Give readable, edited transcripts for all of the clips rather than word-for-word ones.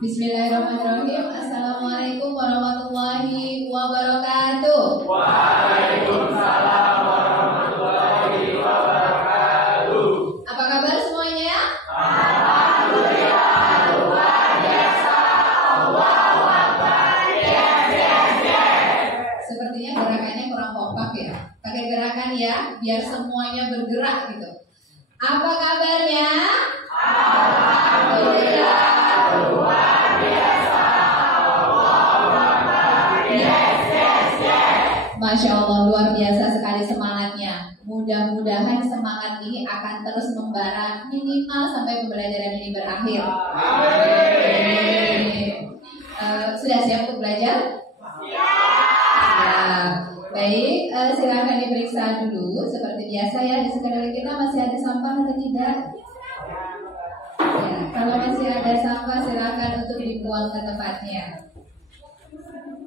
Bismillahirrahmanirrahim. Assalamualaikum warahmatullahi wabarakatuh. Waalaikumsalam warahmatullahi wabarakatuh. Apa kabar semuanya? Alhamdulillah, luar biasa. Allahu Akbar. Yes. Sepertinya gerakannya kurang kompak ya. Pakai gerakan ya, biar semuanya bergerak gitu. Apa kabarnya? Alhamdulillah, luar biasa. Allahu Akbar. Yes. Masya Allah, luar biasa sekali semangatnya. Mudah-mudahan semangat ini akan terus membara minimal sampai pembelajaran ini berakhir. Amin. Sudah siap untuk belajar? Ya. Baik, silakan diperiksa dulu. Seperti biasa ya, di sekeliling kita masih ada sampah atau tidak? Ya, kalau masih ada sampah silakan untuk dibuang ke tempatnya.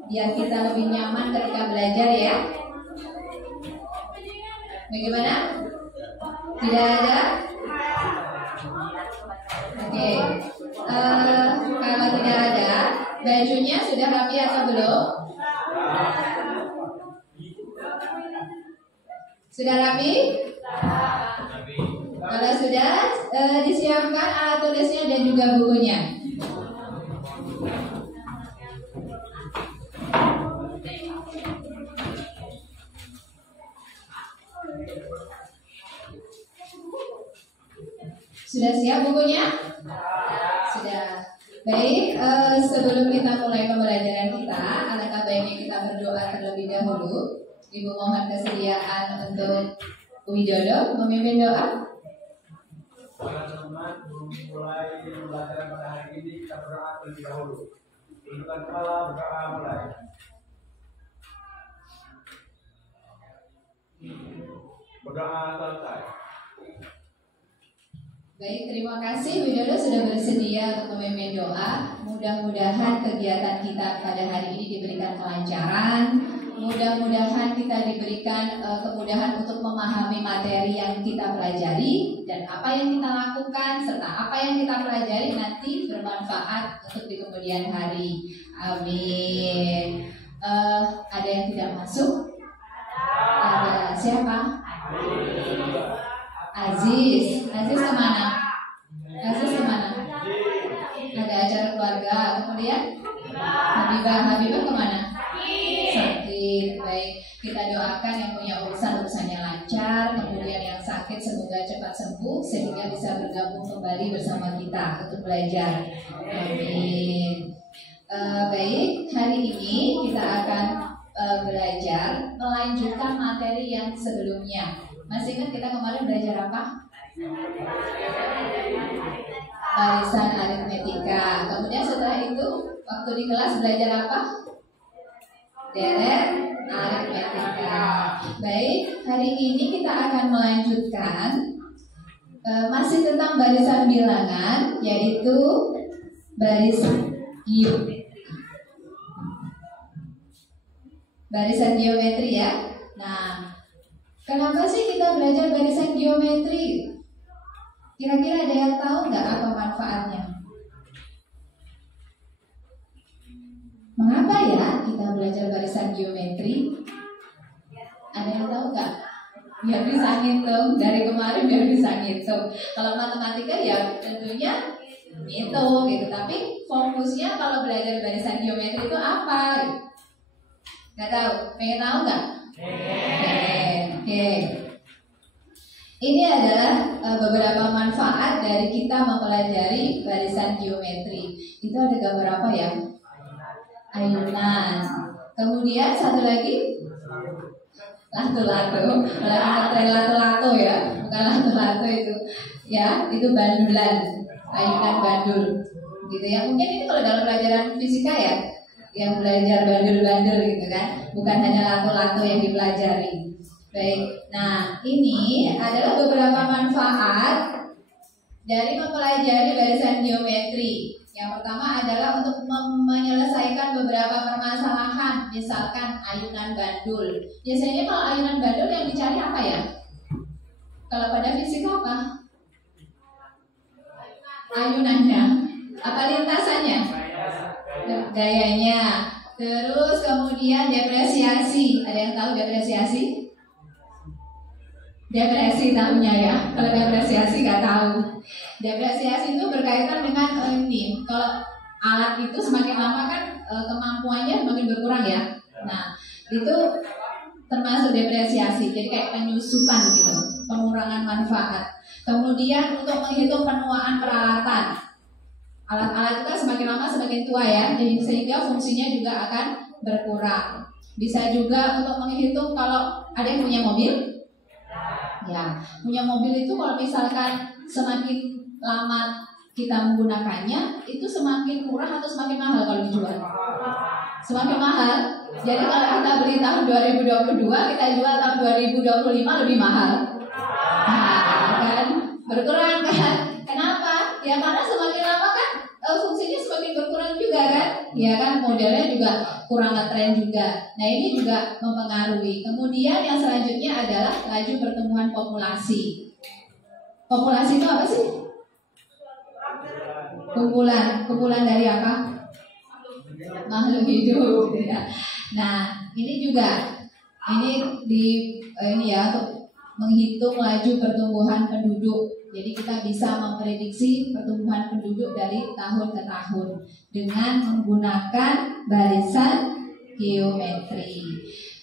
Biar kita lebih nyaman ketika belajar ya. Bagaimana? Tidak ada? Oke. Kalau tidak ada, bajunya sudah rapi atau belum? Sudah rapi? Kalau sudah, disiapkan alat tulisnya dan juga bukunya. Sudah siap bukunya? Sudah. Baik, sebelum kita mulai pembelajaran kita, alangkah baiknya kita berdoa terlebih dahulu. Ibu mohon kesediaan untuk Widodo memimpin doa. Teman-teman, sebelum mulai pembelajaran pada hari ini kita berdoa terlebih dahulu. Tundukkan kepala, berdoa mulai. Berdoa selesai. Baik, terima kasih Widodo sudah bersedia untuk memimpin doa. Mudah-mudahan kegiatan kita pada hari ini diberikan kelancaran. Mudah-mudahan kita diberikan kemudahan untuk memahami materi yang kita pelajari dan apa yang kita lakukan serta apa yang kita pelajari nanti bermanfaat untuk di kemudian hari. Amin. Ada yang tidak masuk? Ada siapa? Aziz. Aziz kemana? Aziz kemana? Ada acara keluarga. Kemudian Habibah kemana? Sakit. Baik, kita doakan yang punya urusannya lancar, kemudian yang sakit semoga cepat sembuh sehingga bisa bergabung kembali bersama kita untuk belajar. Amin. Baik, hari ini kita akan belajar melanjutkan materi yang sebelumnya. Masih ingat kita kemarin belajar apa? Barisan aritmetika. Kemudian setelah itu waktu di kelas belajar apa? Deret aritmetika. Baik, hari ini kita akan melanjutkan masih tentang barisan bilangan, yaitu barisan geometri. Barisan geometri ya. Nah, kenapa sih kita belajar barisan geometri? Kira-kira ada yang tahu nggak apa manfaatnya? Mengapa ya kita belajar barisan geometri? Ada yang tahu nggak? Biar bisa ngitung, dari kemarin biar bisa ngitung. Kalau matematika ya tentunya ngitung gitu. Tapi fokusnya kalau belajar barisan geometri itu apa? Nggak tahu? Pengen tahu nggak? Oke. Ini adalah beberapa manfaat dari kita mempelajari barisan geometri. Itu ada gambar apa ya? Ayunan. Kemudian satu lagi lato-lato. Lato-lato ya, bukan lato-lato itu. Ya, itu bandulan. Ayunan bandul. Gitu ya. Mungkin ini kalau dalam pelajaran fisika ya, yang belajar bandul-bandul gitu kan. Bukan hanya lato-lato yang dipelajari. Baik. Nah, ini adalah beberapa manfaat dari mempelajari barisan geometri. Yang pertama adalah untuk menyelesaikan beberapa permasalahan, misalkan ayunan bandul. Biasanya kalau ayunan bandul yang dicari apa ya? Kalau pada fisika apa? ayunannya? Apa lintasannya? Gayanya. Terus kemudian depresiasi. Ada yang tahu depresiasi? Depresi tahunya ya. Kalau depresiasi nggak tahu. Depresiasi itu berkaitan dengan ini. Kalau alat itu semakin lama kan kemampuannya semakin berkurang ya. Nah, itu termasuk depresiasi. Jadi kayak penyusutan gitu, pengurangan manfaat. Kemudian untuk menghitung penuaan peralatan. Alat-alat itu kan semakin lama semakin tua ya, jadi sehingga fungsinya juga akan berkurang. Bisa juga untuk menghitung kalau ada yang punya mobil, ya punya mobil itu kalau misalkan semakin lama kita menggunakannya, itu semakin murah atau semakin mahal kalau dijual? Semakin mahal. Jadi kalau kita beli tahun 2022, kita jual tahun 2025 lebih mahal. Nah, kan berkurang kan? Kenapa? Ya karena semakin lama kan fungsinya semakin berkurang juga kan? Ya kan modelnya juga kurang ngetren juga. Nah ini juga mempengaruhi. Kemudian yang selanjutnya adalah laju pertumbuhan populasi. Populasi itu apa sih? Kumpulan dari apa? Makhluk hidup. Ya. Nah ini juga ini ya untuk menghitung laju pertumbuhan penduduk. Jadi kita bisa memprediksi pertumbuhan penduduk dari tahun ke tahun dengan menggunakan barisan geometri.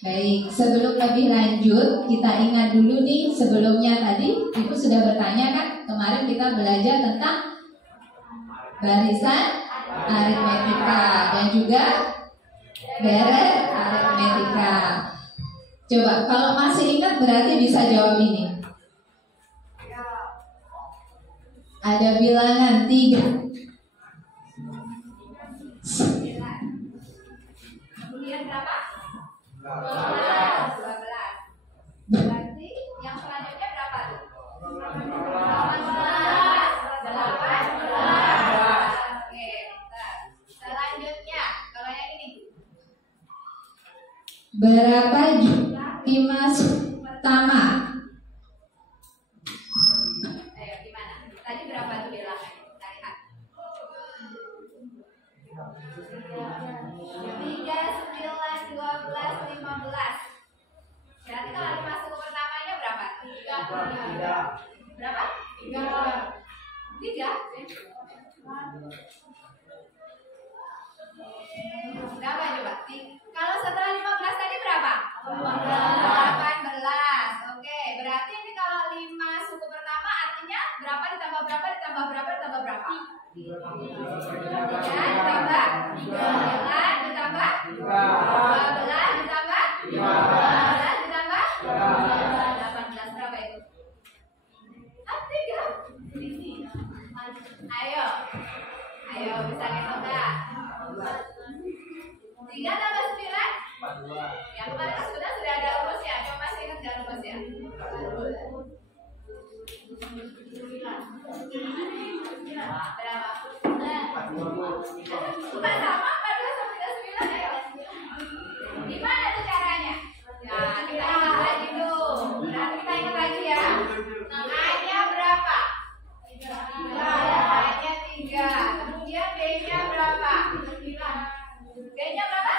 Baik, sebelum lebih lanjut kita ingat dulu nih sebelumnya tadi Ibu sudah bertanya kan kemarin kita belajar tentang barisan aritmetika dan juga deret aritmetika. Coba kalau masih ingat berarti bisa jawab ini. Ada bilangan 3. Kemudian berapa? 12. Berarti yang selanjutnya berapa tuh? 18. Oke, selanjutnya kalau yang ini berapa jumlah pertama? ayo gimana? Tadi berapa tuh bilangannya? Kita lihat. 3, 9, 12, 15. Berarti kalau dimasuk pertamanya berapa? 3. Berapa? 3. Berapa coba? Kalau setelah 15 tadi berapa? 18. Oke, berarti ini kalau 5 suku pertama artinya berapa ditambah berapa ditambah berapa ditambah berapa? 3 ditambah 9 ditambah 12 ditambah 12 ditambah 18 berapa itu? 3. Ayo bisa ngitung nggak? 3 tambah 9? Yang kemarin kan sudah ada rumus ya, coba masih ingat nggak rumusnya? Berapa? Bukan sama, 42 sama 39, ayo. Gimana tuh caranya? Nah, kita ingat lagi tuh. Berarti kita ingat lagi ya. A-nya berapa? 3. Kemudian B-nya berapa? B-nya berapa?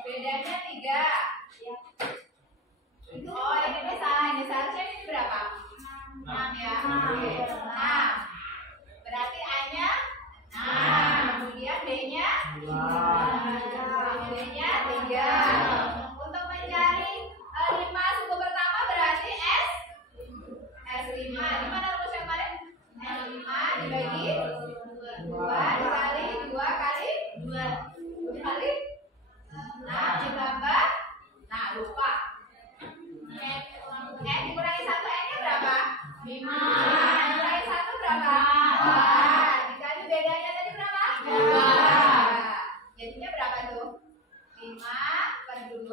Bedanya 3. Oh, ini salah. Ini seharusnya ini berapa? 6 ya. Oke, 6. Berarti A-nya 6. Kemudian B-nya 3. Untuk mencari 5 suku pertama berarti S5. Di mana rumus yang kemarin? S5 dibagi 2 dikali 2 kali 2 dikali 6 ditambah. Nah, lupa. Dikurangi 1 N-nya berapa? 5. Dikurangi 1 berapa? 4. Dikali bedanya tadi berapa? 2. Jadinya berapa tuh? 5 per 2 12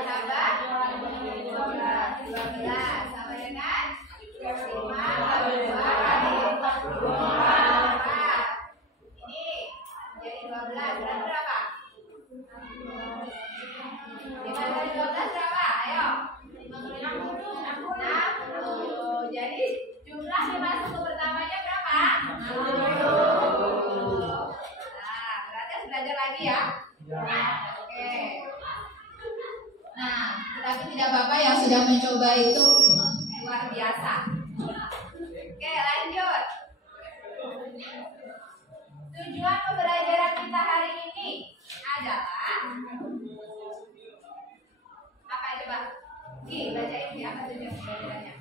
ditambah 12 sama dengan 5 per 2 kali 4. Ini jadi 12 berarti berapa? 5 kali 12 berapa? Ayo. 15. tidak apa-apa yang sudah mencoba itu luar biasa. Oke, lanjut. Tujuan pembelajaran kita hari ini adalah apa coba? Bacain ya, apa tujuan pembelajarannya?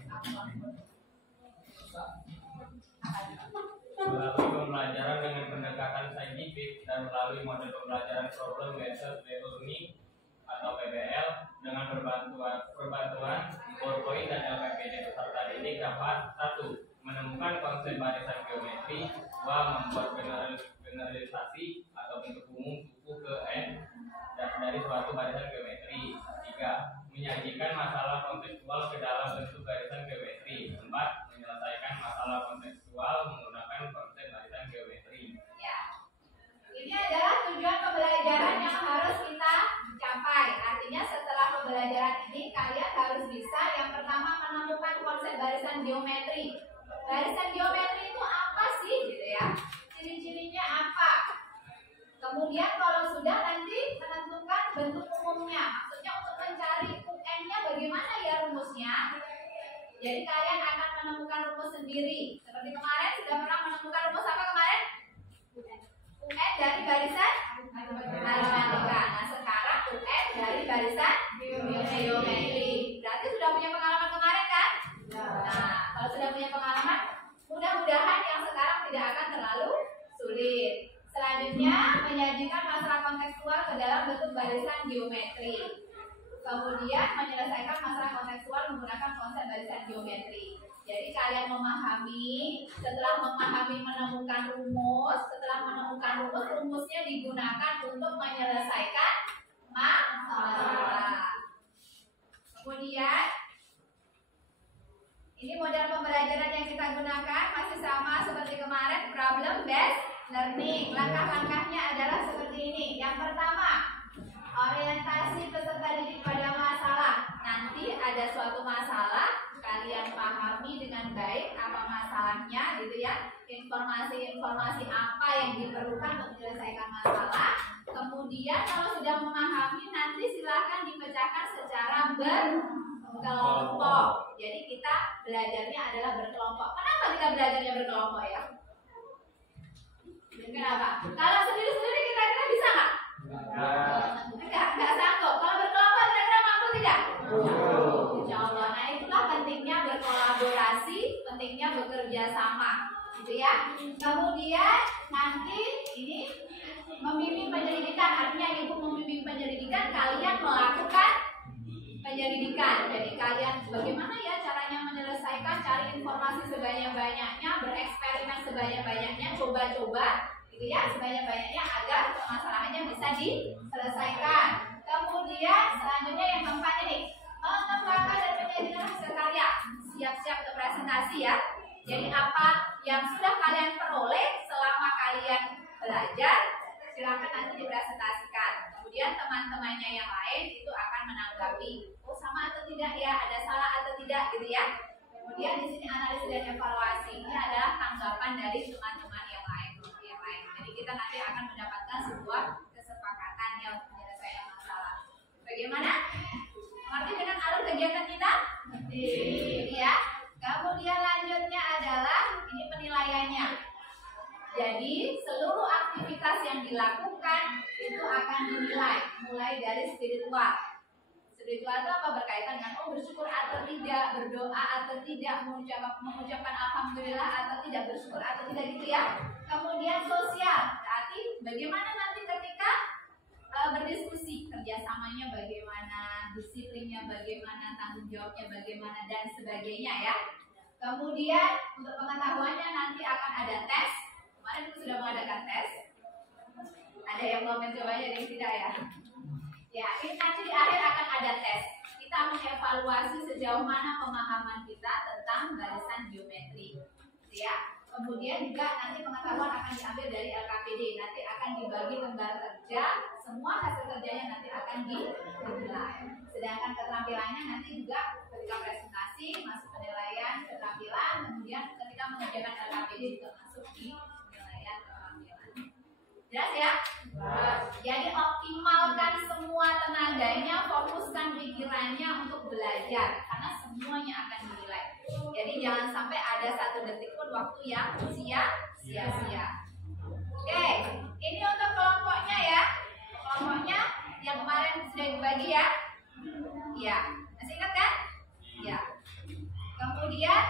Melalui pembelajaran dengan pendekatan saintifik dan melalui model pembelajaran problem based learning atau PBL dengan perbantuan PowerPoint dan LKPD peserta didik dapat 1. Menemukan konsep barisan geometri, 2. Membuat generalisasi atau bentuk umum suku ke N dari suatu barisan geometri, 3. Menyajikan masalah kontekstual ke dalam bentuk barisan geometri, 4. Menyelesaikan masalah kontekstual menggunakan konsep barisan geometri. Ya, ini adalah tujuan pembelajaran yang harus kita capai. Artinya setelah pembelajaran ini kalian harus bisa yang pertama menemukan konsep barisan geometri. Barisan geometri itu apa sih gitu ya? Ciri-cirinya apa? Kemudian kalau sudah nanti menentukan bentuk umumnya. Maksudnya untuk mencari UN-nya bagaimana ya rumusnya? Jadi kalian akan menemukan rumus sendiri. Seperti kemarin sudah pernah menemukan rumus apa kemarin? UN dari barisan aritmatika. Nah sekarang UN dari barisan geometri. Berarti sudah punya pengalaman kemarin kan? Nah kalau sudah punya pengalaman, mudah-mudahan yang sekarang tidak akan terlalu sulit. Selanjutnya menyajikan masalah kontekstual ke dalam bentuk barisan geometri. Kemudian menyelesaikan masalah kontekstual menggunakan konsep barisan geometri. Jadi kalian memahami, setelah memahami menemukan rumus, rumusnya digunakan untuk menyelesaikan masalah. Kemudian ini model pembelajaran yang kita gunakan masih sama seperti kemarin, problem based learning. Langkah-langkahnya adalah seperti ini. Yang pertama, orientasi peserta didik pada masalah. Nanti ada suatu masalah, kalian pahami dengan baik apa masalahnya gitu ya. Informasi-informasi apa yang diperlukan untuk menyelesaikan masalah. Kemudian kalau sudah memahami, nanti silahkan dipecahkan secara berkelompok. Jadi kita belajarnya adalah berkelompok. Kenapa kita belajarnya berkelompok ya? Kenapa? Kalau sendiri-sendiri kira-kira bisa nggak? Enggak sanggup. Kalau berkelompok kira-kira mampu tidak? Insya Allah. Nah itulah pentingnya berkolaborasi, pentingnya bekerja sama, gitu ya. Kemudian nanti ini membimbing penyelidikan, artinya ibu membimbing penyelidikan, kalian melakukan penyelidikan. Jadi kalian bagaimana ya caranya menyelesaikan, cari informasi sebanyak-banyaknya, bereksperimen sebanyak-banyaknya, coba-coba gitu ya, sebanyak-banyaknya agar permasalahannya bisa diselesaikan. Kemudian selanjutnya yang keempat ini, mengembangkan dan menjadikan hasil karya. Siap-siap untuk presentasi ya. Jadi apa yang sudah kalian peroleh selama kalian belajar, silakan nanti dipresentasikan. Kemudian teman-temannya yang lain itu akan menanggapi, oh sama atau tidak ya, ada salah atau tidak gitu ya. Kemudian di sini analisis dan evaluasi. Ini adalah tanggapan dari teman-teman yang lain. Jadi kita nanti akan mendapatkan sebuah kesepakatan yang menyelesaikan masalah. Bagaimana? Mengerti dengan alur kegiatan kita? Ya. Kemudian lanjutnya adalah ini penilaiannya. Jadi seluruh aktivitas yang dilakukan itu akan dinilai, mulai dari spiritual. Spiritual itu apa? Berkaitan dengan bersyukur atau tidak, berdoa atau tidak, mengucapkan alhamdulillah atau tidak, bersyukur atau tidak gitu ya. Kemudian sosial, berarti bagaimana nanti ketika berdiskusi, kerjasamanya bagaimana, disiplinnya bagaimana, tanggung jawabnya bagaimana dan sebagainya ya. Kemudian untuk pengetahuannya nanti akan ada tes. Kemarin kita sudah mengadakan tes. Ada yang mau mencobanya, ada yang tidak ya? Ya, ini nanti di akhir akan ada tes. Kita mengevaluasi sejauh mana pemahaman kita tentang barisan geometri. Ya. Kemudian juga nanti pengetahuan akan diambil dari LKPD. Nanti akan dibagi lembar kerja. Semua hasil kerjanya nanti akan dinilai. Sedangkan keterampilannya nanti juga ketika presentasi masuk penilaian keterampilan. Kemudian ketika mengerjakan LKPD juga masuk di penilaian keterampilan. Jelas ya? Jadi optimalkan semua tenaganya, fokuskan pikirannya untuk belajar karena semuanya akan dinilai. Jadi jangan sampai ada 1 detik pun waktu yang sia-sia. Oke, ini untuk kelompoknya ya. Kelompoknya yang kemarin sudah dibagi ya. Ya, masih ingat kan? Ya. Kemudian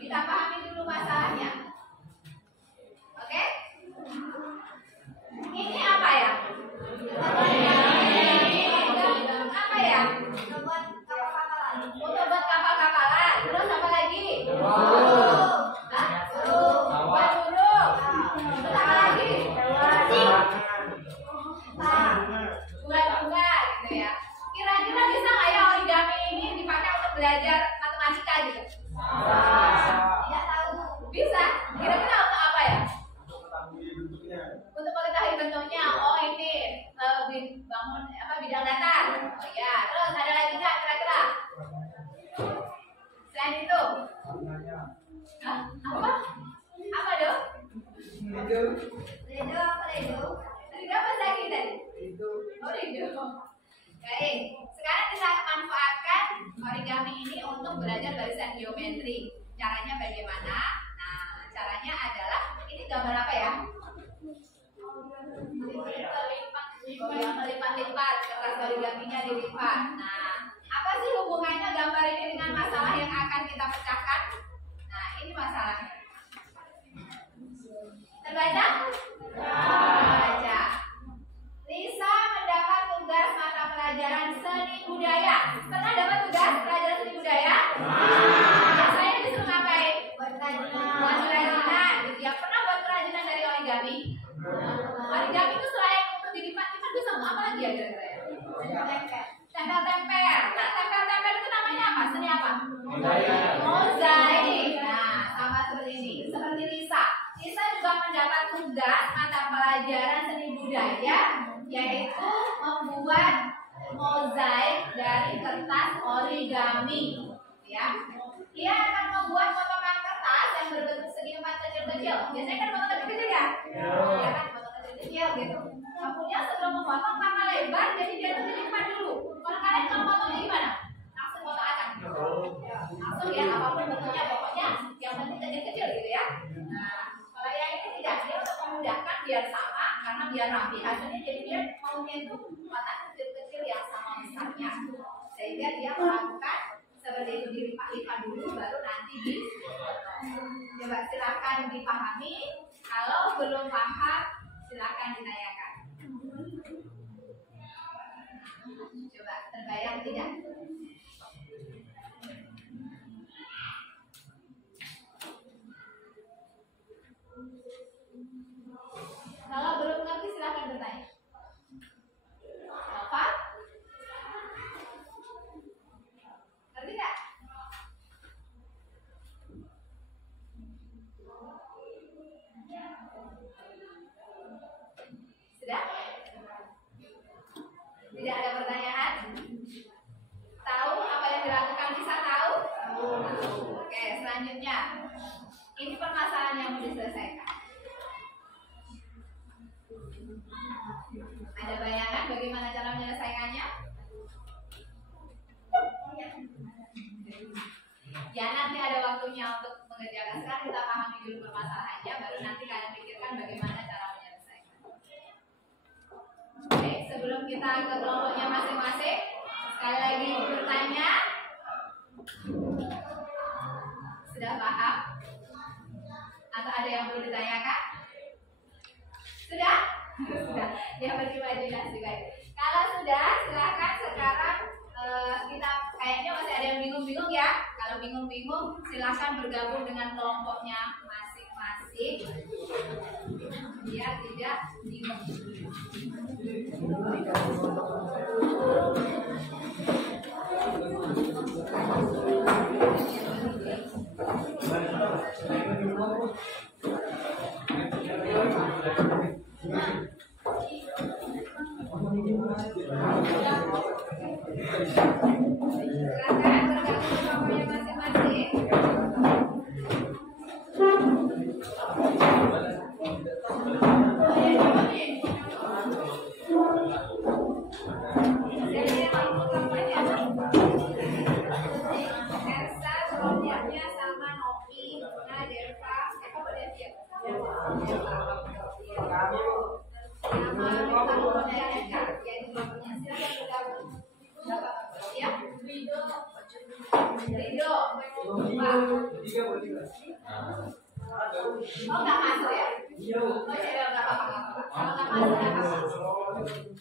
kita pahami dulu masalahnya. Oke? Ini apa ya? Apa ya? Untuk buat kapal-kapalan. Terus apa lagi? Buat burung. Terus apa lagi? Bunga-bunga gitu ya. Kira-kira bisa nggak ya origami ini dipakai untuk belajar matematika gitu? Tidak tahu. Bisa? Kira-kira untuk apa ya? Untuk mengetahui bentuknya. Oh ini bangun bidang datar. Oh ya. Terus ada lagi nggak kira-kira? Selain itu? Hah? Apa? Apa dong? Rido apa Rido? Rido apa lagi tadi? Oh Rido. Baik. Sekarang kita manfaatkan origami ini untuk belajar barisan geometri. Caranya bagaimana? Nah, caranya adalah ini gambar apa ya? Melipat-lipat, kertas origaminya dilipat. Nah, apa sih hubungannya gambar ini dengan masalah yang akan kita pecahkan? Nah, ini masalahnya. Terbaca? Terbaca. Lisa mendapat tugas mata pelajaran seni budaya. Pernah dapat tugas pelajaran seni budaya? Saya disuruh ngapain? Buat kerajinan. Ya, pernah buat kerajinan dari origami? Origami itu selain untuk dilipat-lipat bisa apa lagi ya kira-kira? Tempel-tempel. Nah, tempel-tempel itu namanya apa? Seni apa? Mozaik. Nah, sama seperti ini. Seperti Lisa. Lisa juga mendapat tugas mata pelajaran seni budaya, yaitu membuat mozaik dari kertas origami. Ya, dia akan membuat potongan kertas yang berbentuk segi empat kecil-kecil. Biasanya kan potong kecil-kecil ya? Ya kan, potong kecil-kecil gitu. Kemudian sebelum memotong karena lebar, jadi dia harus dilipat dulu. Kalau kalian mau potongnya gimana? Langsung potong acak. Langsung ya, apapun bentuknya, pokoknya yang penting kecil-kecil gitu ya. Nah, kalau yang ini tidak, dia untuk memudahkan biar sama, karena biar rapi hasilnya, jadi dia maunya itu kotak kecil-kecil yang sama besarnya, sehingga dia melakukan seperti itu, dilipat-lipat dulu, baru nanti dipotong. Coba silakan dipahami. Kalau belum paham, silakan ditanyakan. Coba terbayang tidak? Kalau belum ngerti silakan bertanya. Apa? Ngerti nggak? Sudah? Tidak ada pertanyaan? Tahu apa yang dilakukan Lisa? Tahu? Oke, selanjutnya. Ini permasalahan yang mau diselesaikan. Ada bayangan bagaimana cara menyelesaikannya? Ya, nanti ada waktunya untuk mengerjakan. Sekarang kita pahami dulu permasalahannya, baru nanti kalian pikirkan bagaimana cara menyelesaikan. Oke, sebelum kita ke kelompoknya masing-masing, sekali lagi bertanya. Sudah paham? Atau ada yang perlu ditanyakan? Sudah? Sudah. Ya, berimajinasi baik. Kalau sudah, silakan sekarang kita kayaknya masih ada yang bingung-bingung ya. Kalau bingung-bingung, silakan bergabung dengan kelompoknya masing-masing. Biar tidak bingung. Ridho. Oh, nggak masuk ya? Oh, ya nggak apa-apa. Kalau nggak masuk, nggak apa-apa.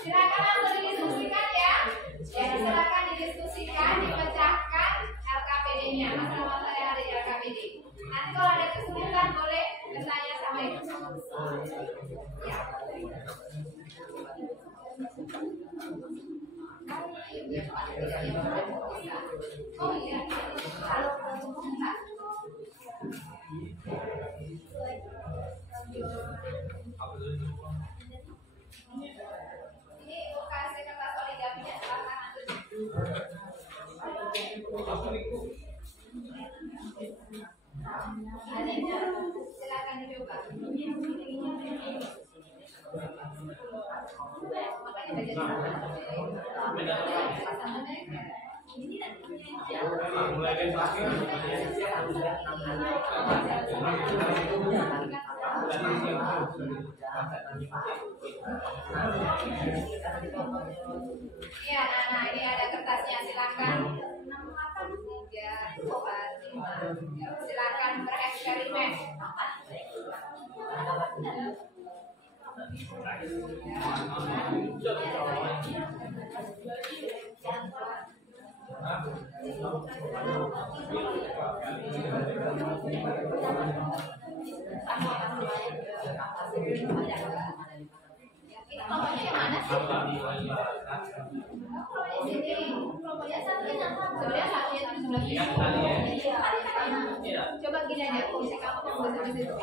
Silakan langsung didiskusikan ya. Ya, silakan didiskusikan, dipecahkan LKPD-nya, masalah-masalah yang ada di LKPD. Nanti kalau ada kesulitan boleh ke saya sama Ibu. Ya. Oh iya. Ini UKS kertas poligaminya silakan silakan dicoba. Iya, nah ini ada kertasnya, silakan. 3, 4, 5. Silakan bereksperimen. Ini kelompoknya yang mana sih? Kelompoknya sini. Kelompoknya satu apa? Sebenarnya satu yang di sebelah sini. Coba gini aja, fungsi kamu kan begitu.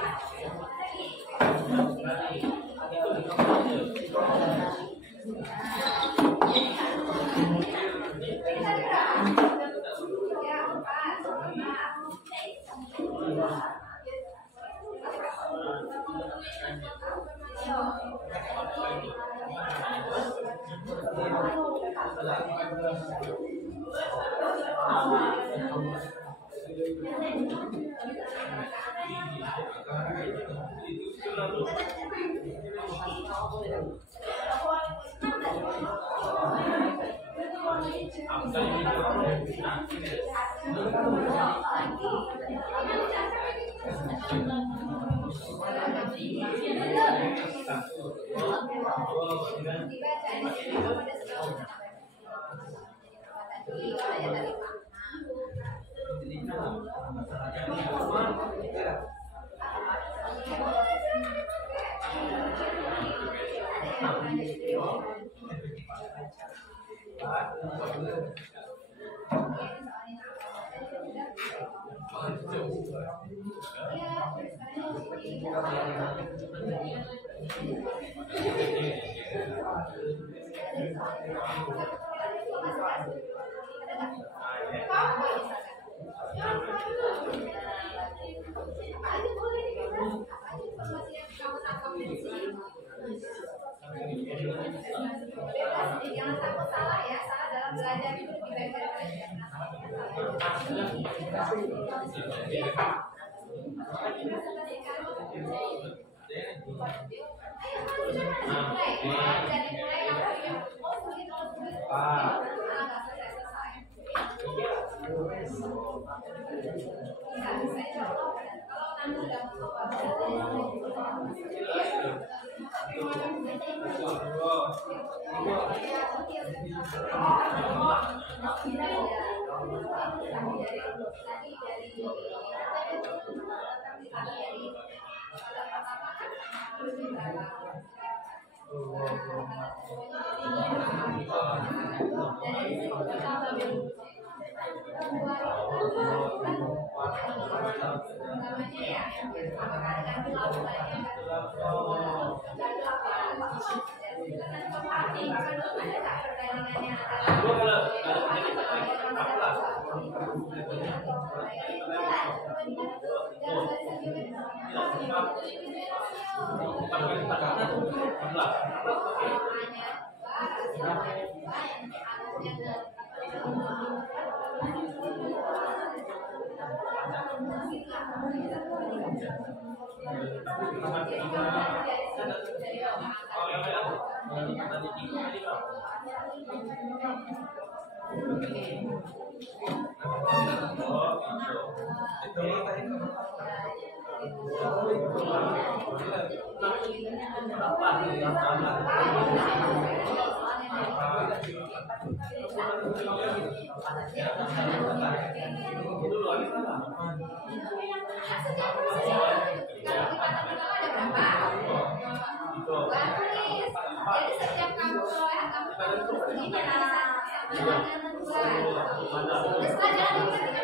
Jangan takut salah ya, salah dalam belajar itu lebih baik daripada Jadi setiap kamu perolehan kamu ini setelah jalan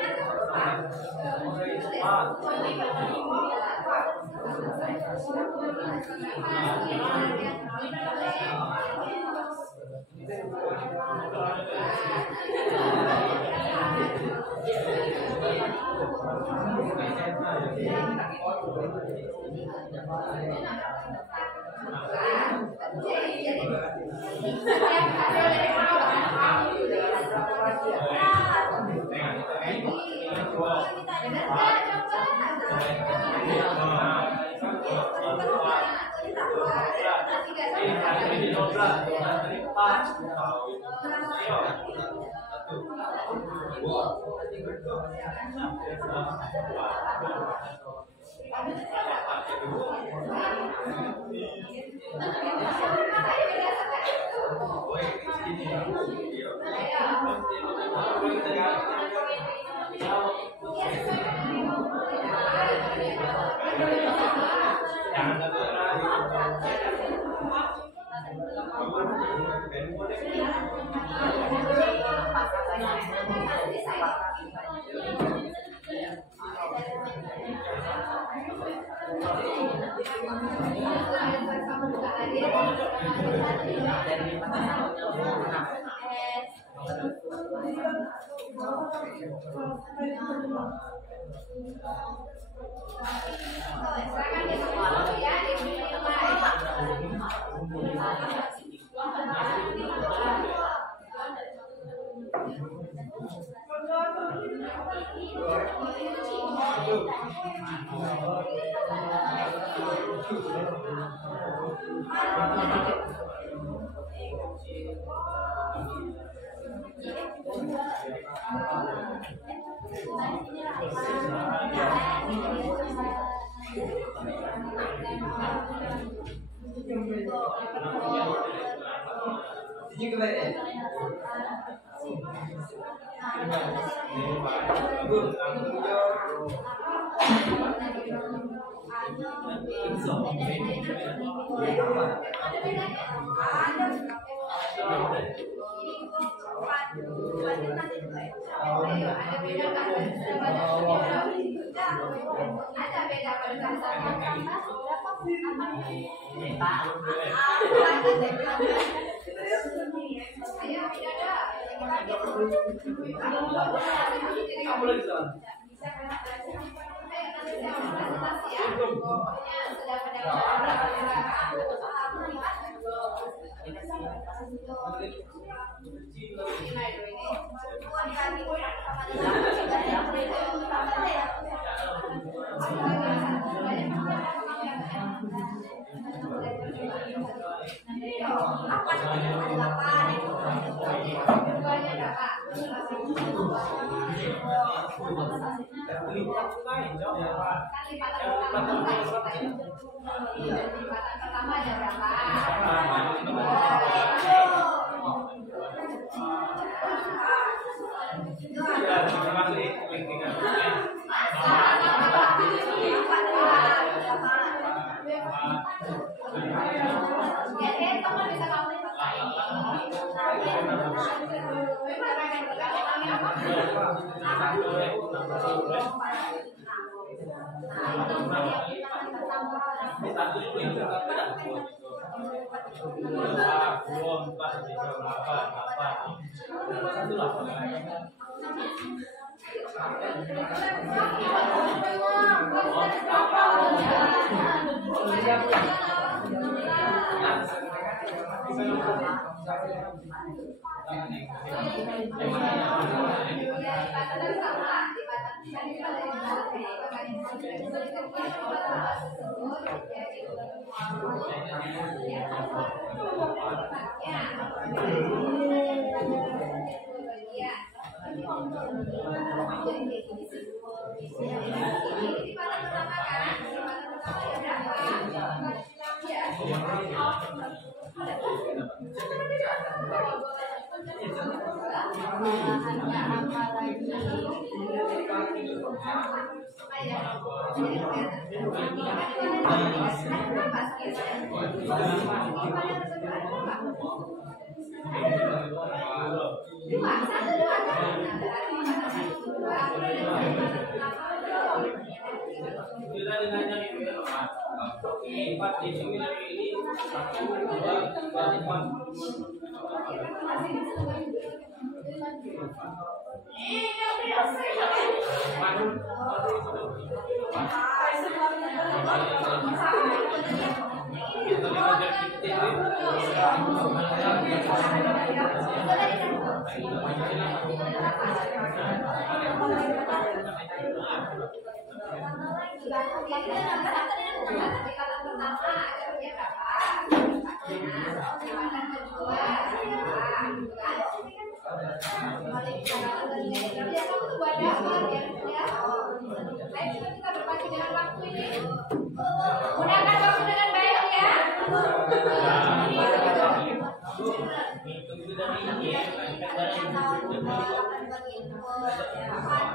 Pertama,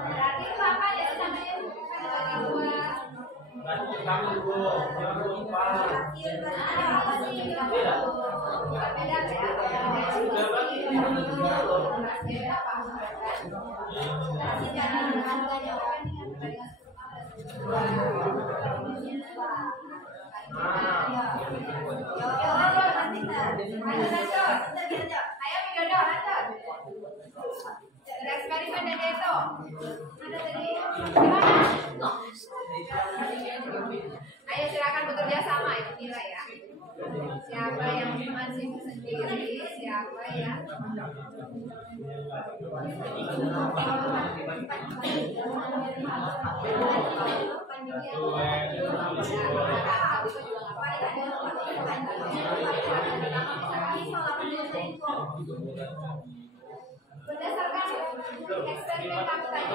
Berarti itu apa ya namanya? Ada dua. Kamu dulu, jangan lupa. Beda eksperimen dan itu ada tadi gimana? Ayo silakan bekerja sama itu nilai ya. Siapa yang masih sendiri, siapa ya? Berdasarkan eksperimen kamu tadi,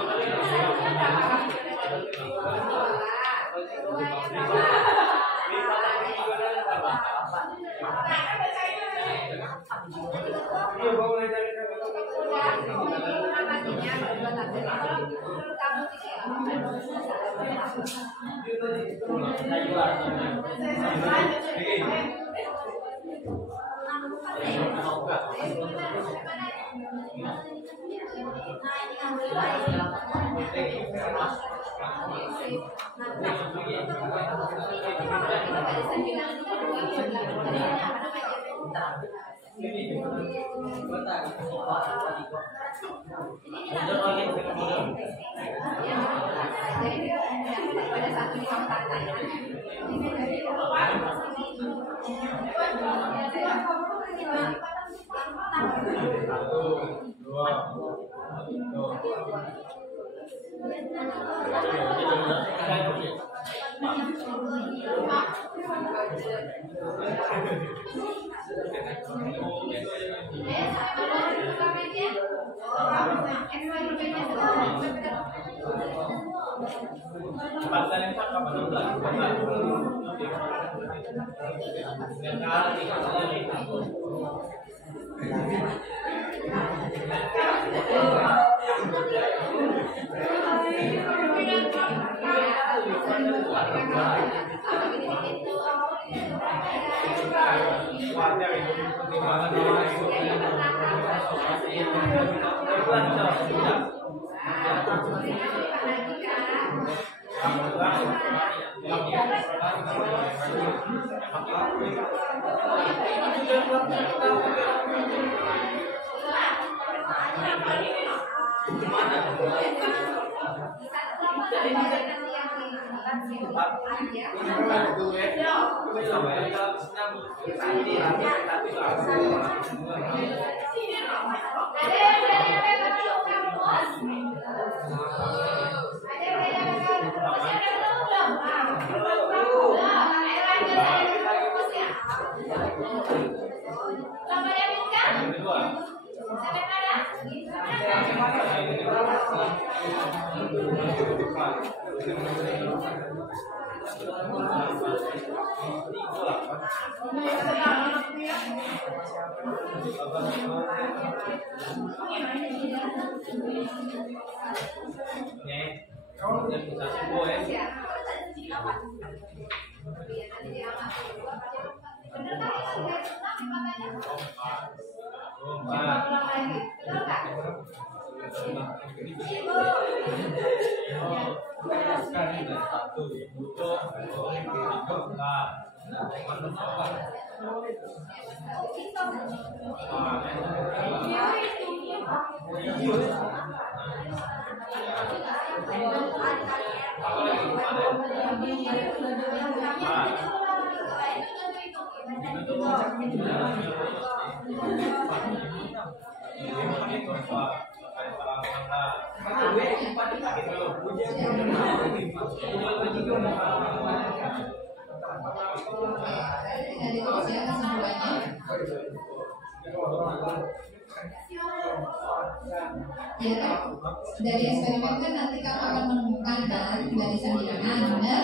Ya kan? Dari eksperimen kan nanti kamu akan menemukan kan barisan bilangan, benar?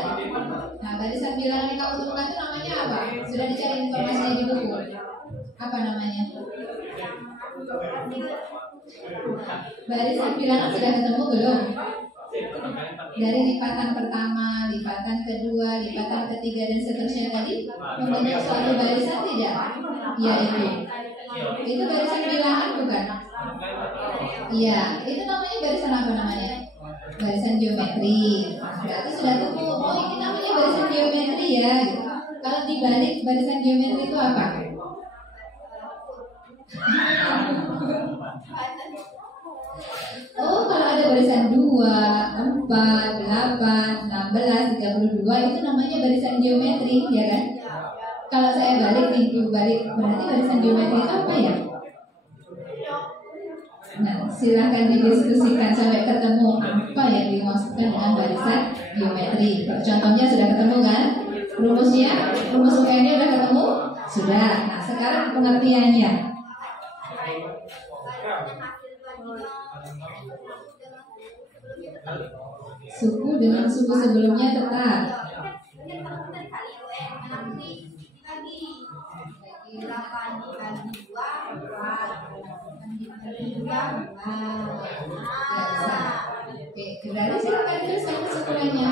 Nah, barisan bilangan yang kamu temukan itu namanya apa? Sudah dicari informasinya di buku. Apa namanya? Barisan bilangan sudah ketemu belum? Dari lipatan pertama, lipatan kedua, lipatan ketiga dan seterusnya tadi membentuk suatu barisan tidak? Iya itu barisan bilangan bukan? Iya, itu namanya barisan apa namanya? Barisan geometri. Berarti sudah ketemu. Oh ini namanya barisan geometri ya. Kalau dibalik barisan geometri itu apa? Oh, kalau ada barisan 2, 4, 8, 16, 32 itu namanya barisan geometri, ya kan? Kalau saya balik nih, balik berarti barisan geometri itu apa ya? Nah, silahkan didiskusikan sampai ketemu apa yang dimaksudkan dengan barisan geometri. Contohnya sudah ketemu kan? Rumusnya, rumus UN-nya sudah ketemu? Sudah. Nah, sekarang pengertiannya. Suku dengan suku sebelumnya tetap. Oke, berarti silakan tuliskan kesimpulannya.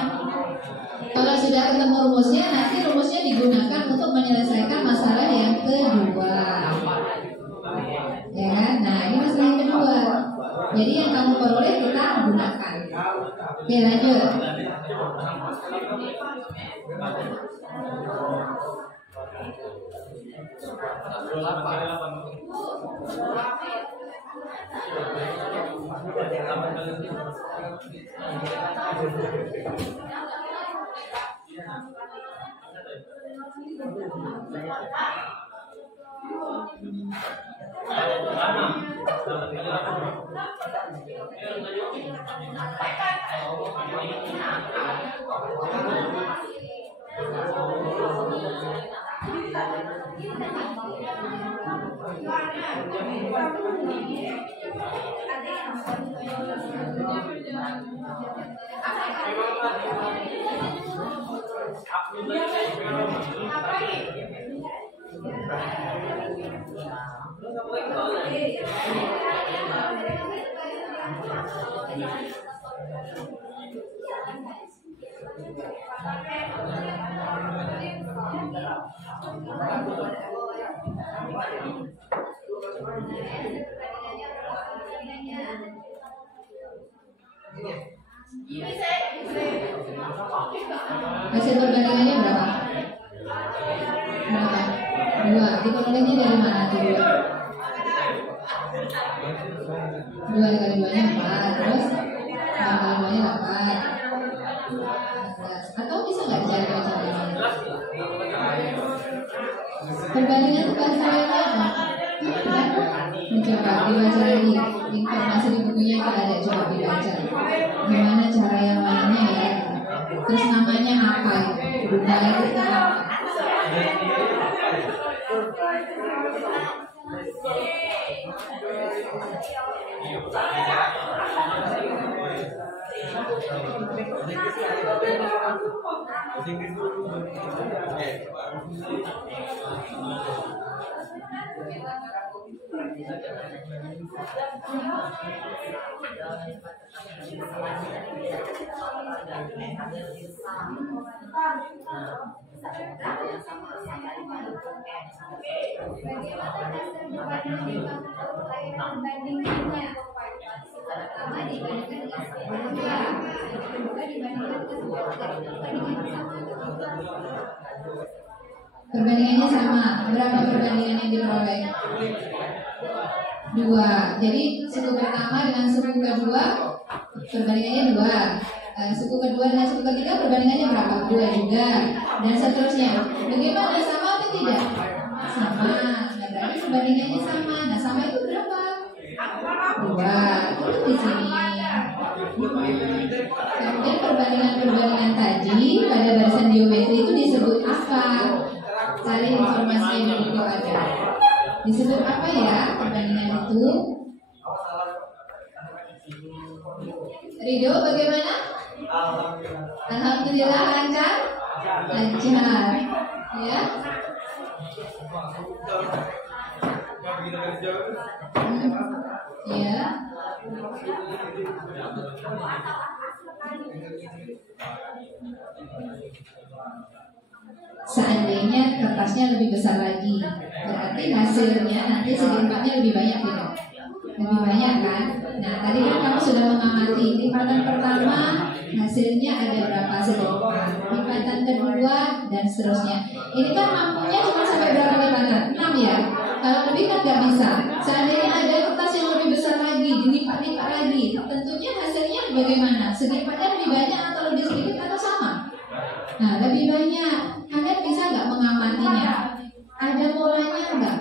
Kalau sudah ketemu rumusnya, nanti rumusnya digunakan untuk menyelesaikan masalah yang kedua. Ya kan? Nah, ini masalah yang kedua. Jadi yang kamu peroleh kita gunakan. Oke, lanjut. Hasil perbandingannya berapa? Berapa? 2. Diperolehnya dari mana tuh 2? 2 dikali 2-nya 4. Terus 4 kali 2-nya 8. 14. Atau bisa nggak dicari caranya? Perbandingan itu bahasa lainnya apa? Mencoba dibaca lagi. Informasi di bukunya itu ada, coba dibaca. Gimana cara yang lainnya ya? Terus namanya apa itu? Budaya itu apa? Perbandingannya sama. Berapa perbandingan yang diperoleh? 2. Jadi suku pertama dengan suku kedua perbandingannya 2. Suku kedua dengan suku ketiga perbandingannya berapa? 2 juga. Dan seterusnya. Bagaimana, sama atau tidak? Sama. Nah, berarti perbandingannya sama. Nah, sama itu berapa? 2. Itu di sini. Kemudian perbandingan-perbandingan tadi pada barisan geometri itu disebut apa? Cari informasi yang di buku ada. Disebut apa ya perbandingan itu? Ridho bagaimana? Alhamdulillah lancar. Ya. Ya. Seandainya kertasnya lebih besar lagi, berarti hasilnya nanti segi lipatnya lebih banyak tidak? Lebih banyak kan? Nah tadi kan kamu sudah mengamati lipatan pertama hasilnya ada berapa segi lipat, lipatan kedua dan seterusnya. Ini kan mampunya cuma sampai berapa lipatan? 6 ya? Kalau lebih kan nggak bisa. Seandainya ada kertas yang lebih besar lagi, dilipat-lipat lagi, tentunya hasilnya bagaimana? Segi lipatnya lebih banyak atau lebih sedikit atau sama? Nah lebih banyak. Kalian bisa nggak mengamatinya? Ada polanya nggak?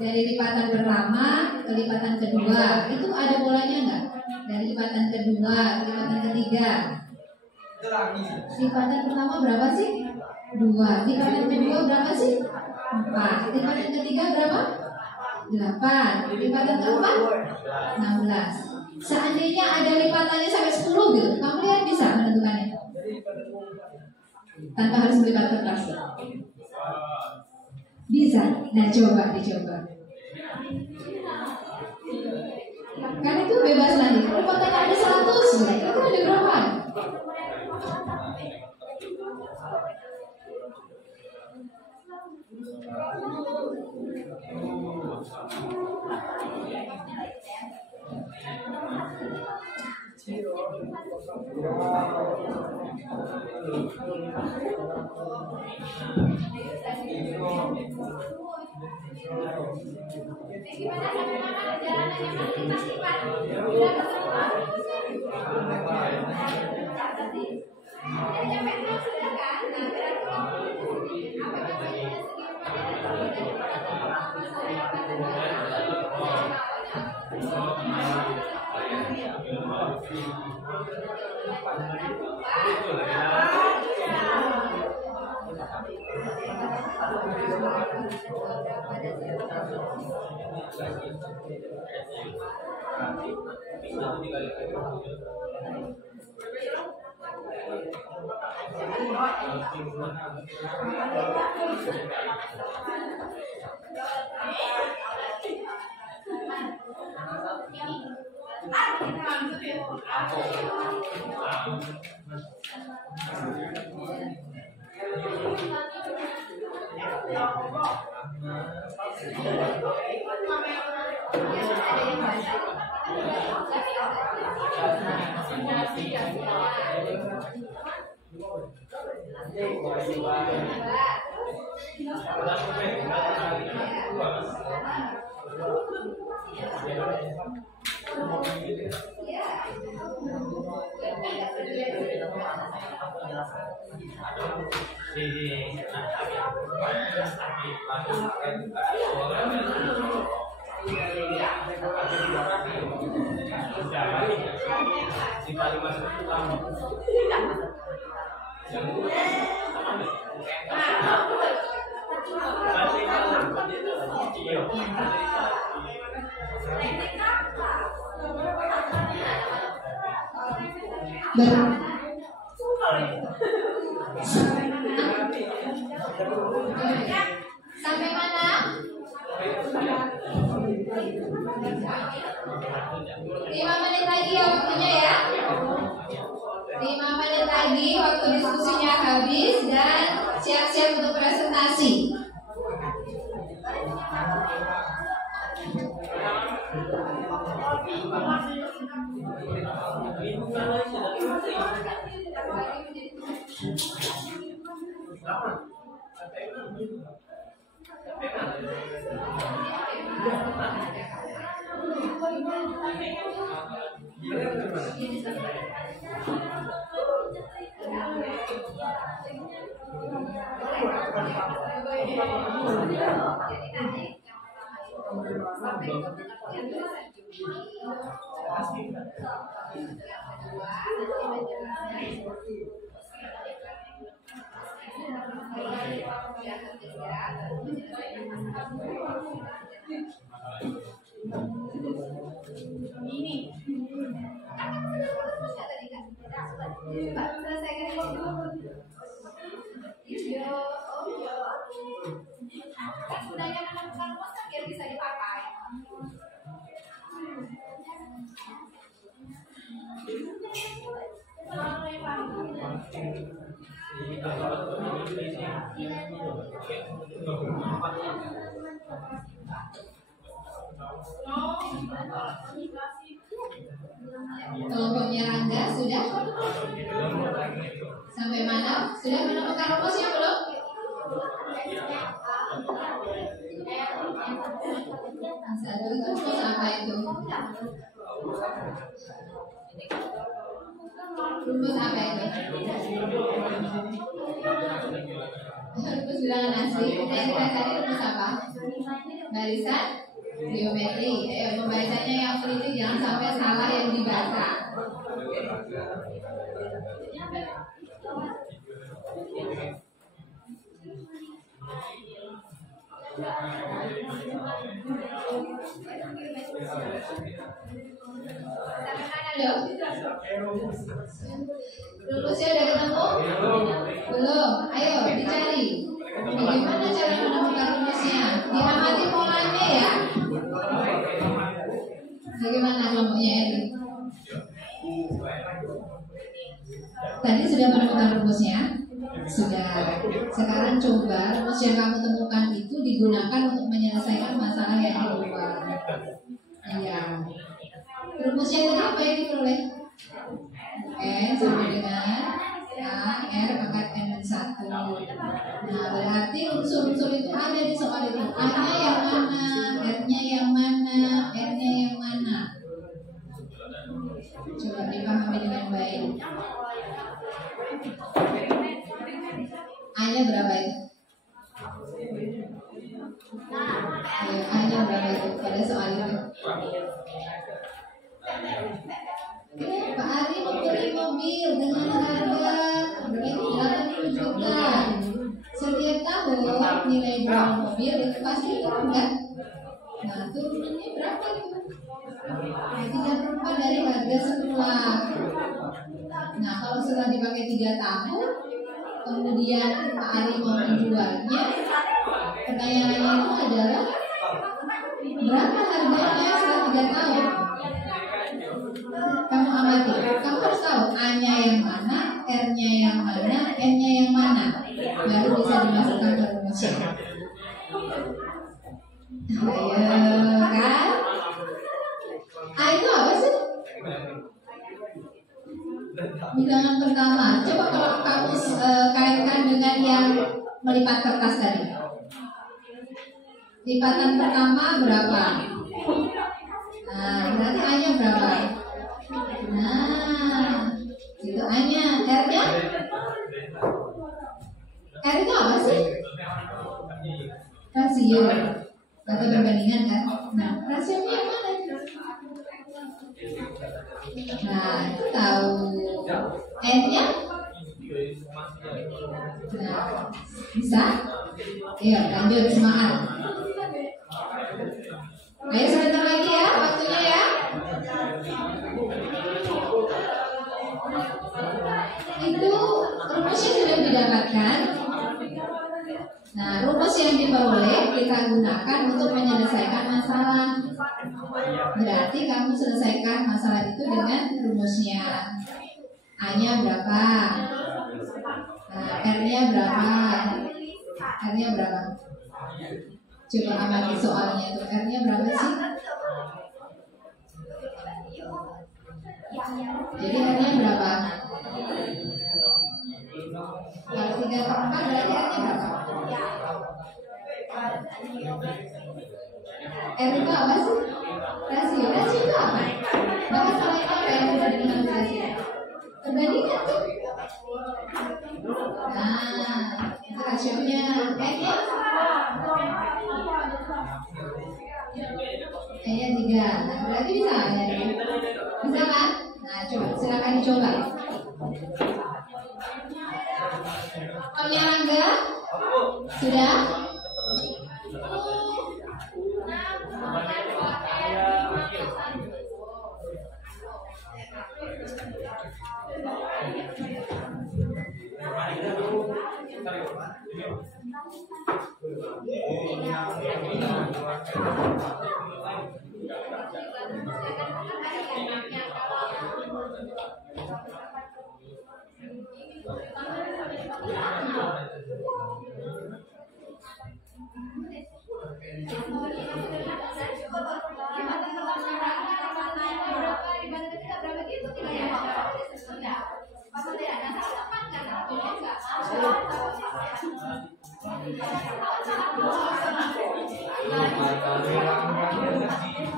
Dari lipatan pertama ke lipatan kedua itu ada polanya nggak? Dari lipatan kedua ke lipatan ketiga. Lipatan pertama berapa sih? 2. Lipatan kedua berapa sih? 4. Lipatan ketiga berapa? 8. Lipatan keempat 16. Seandainya ada lipatannya sampai 10 gitu, kamu lihat bisa menentukannya tanpa harus melipat kertas. Bisa. Nah dicoba. Kan itu bebas nanti. Kalau lipatannya ada 100, itu ada berapa? Gimana sampai mana perjalanannya Mas Ipan? Udah kesemua? Udah sampai terus sudah kan? Nah berarti apa namanya Sampai mana? 5 menit lagi ya waktunya ya. 5 menit lagi waktu diskusinya habis dan siap-siap untuk presentasi. Coba selesaikan ini dulu. Iya. Kan gunanya menemukan rumus kan biar bisa dipakai. Kelompoknya Rangga sudah? Sampai mana? Sudah menemukan rumusnya belum? Satu itu rumus apa itu? Rumus apa itu? Rumus bilangan asli. Yang kita cari rumus apa? Barisan geometri. Ayo pembacanya yang teliti, jangan sampai salah yang dibaca. Rumusnya udah ketemu? Belum. Ayo dicari. Bagaimana cara menemukan rumusnya? Diamati polanya ya. Bagaimana kelompoknya Eri? Tadi sudah menemukan rumusnya? Sudah. Sekarang coba rumus yang kamu temukan itu digunakan untuk menyelesaikan masalah yang di luar. Iya. Rumusnya itu apa yang diperoleh? N sama dengan A, R pangkat N 1. Nah, berarti unsur-unsur itu ada di soal itu. A-nya yang mana? R-nya yang mana? N-nya yang mana? Coba dipahami dengan baik. A-nya berapa itu? A-nya berapa itu pada soal itu? Pak Ari membeli mobil dengan harga itu 80 juta. Setiap tahun nilai jual mobil itu pasti turun kan? Nah, turunannya berapa itu? 34 dari harga semula. Nah, kalau setelah dipakai 3 tahun, kemudian Pak Ari mau menjualnya, pertanyaannya itu adalah berapa harganya setelah 3 tahun? Kamu amati, kamu harus tahu A-nya yang mana, R-nya yang mana, N-nya yang mana, baru bisa dimasukkan ke rumusnya. Ayo kan? A itu apa sih? Bilangan pertama. Coba kalau kamu kaitkan dengan yang melipat kertas tadi. Lipatan pertama berapa? Nah, berarti A-nya berapa? Nah, itu A-nya. R-nya? R itu apa sih? Rasio atau perbandingan kan? Nah, rasionya yang mana? Nah, itu tahu. N-nya? Nah, bisa? Ayo lanjut, semangat. Ayo sebentar lagi ya, waktunya ya. Itu rumusnya sudah didapatkan. Nah, rumus yang diperoleh kita gunakan untuk menyelesaikan masalah. Berarti kamu selesaikan masalah itu dengan rumusnya. A-nya berapa? Nah, R-nya berapa? R-nya berapa? Coba amati soalnya tuh. R-nya berapa sih? Jadi R-nya berapa? Kalau 3/4 berarti R-nya berapa? R itu apa sih? Rasio. Rasio itu apa? Bahasa lain apa yang bisa dengan rasio? Perbandingan tuh. Nah, itu rasionya. N-nya? N-nya 3. Nah, berarti bisa ya? Bisa kan? Nah, coba silakan dicoba. Soalnya Rangga? Sudah?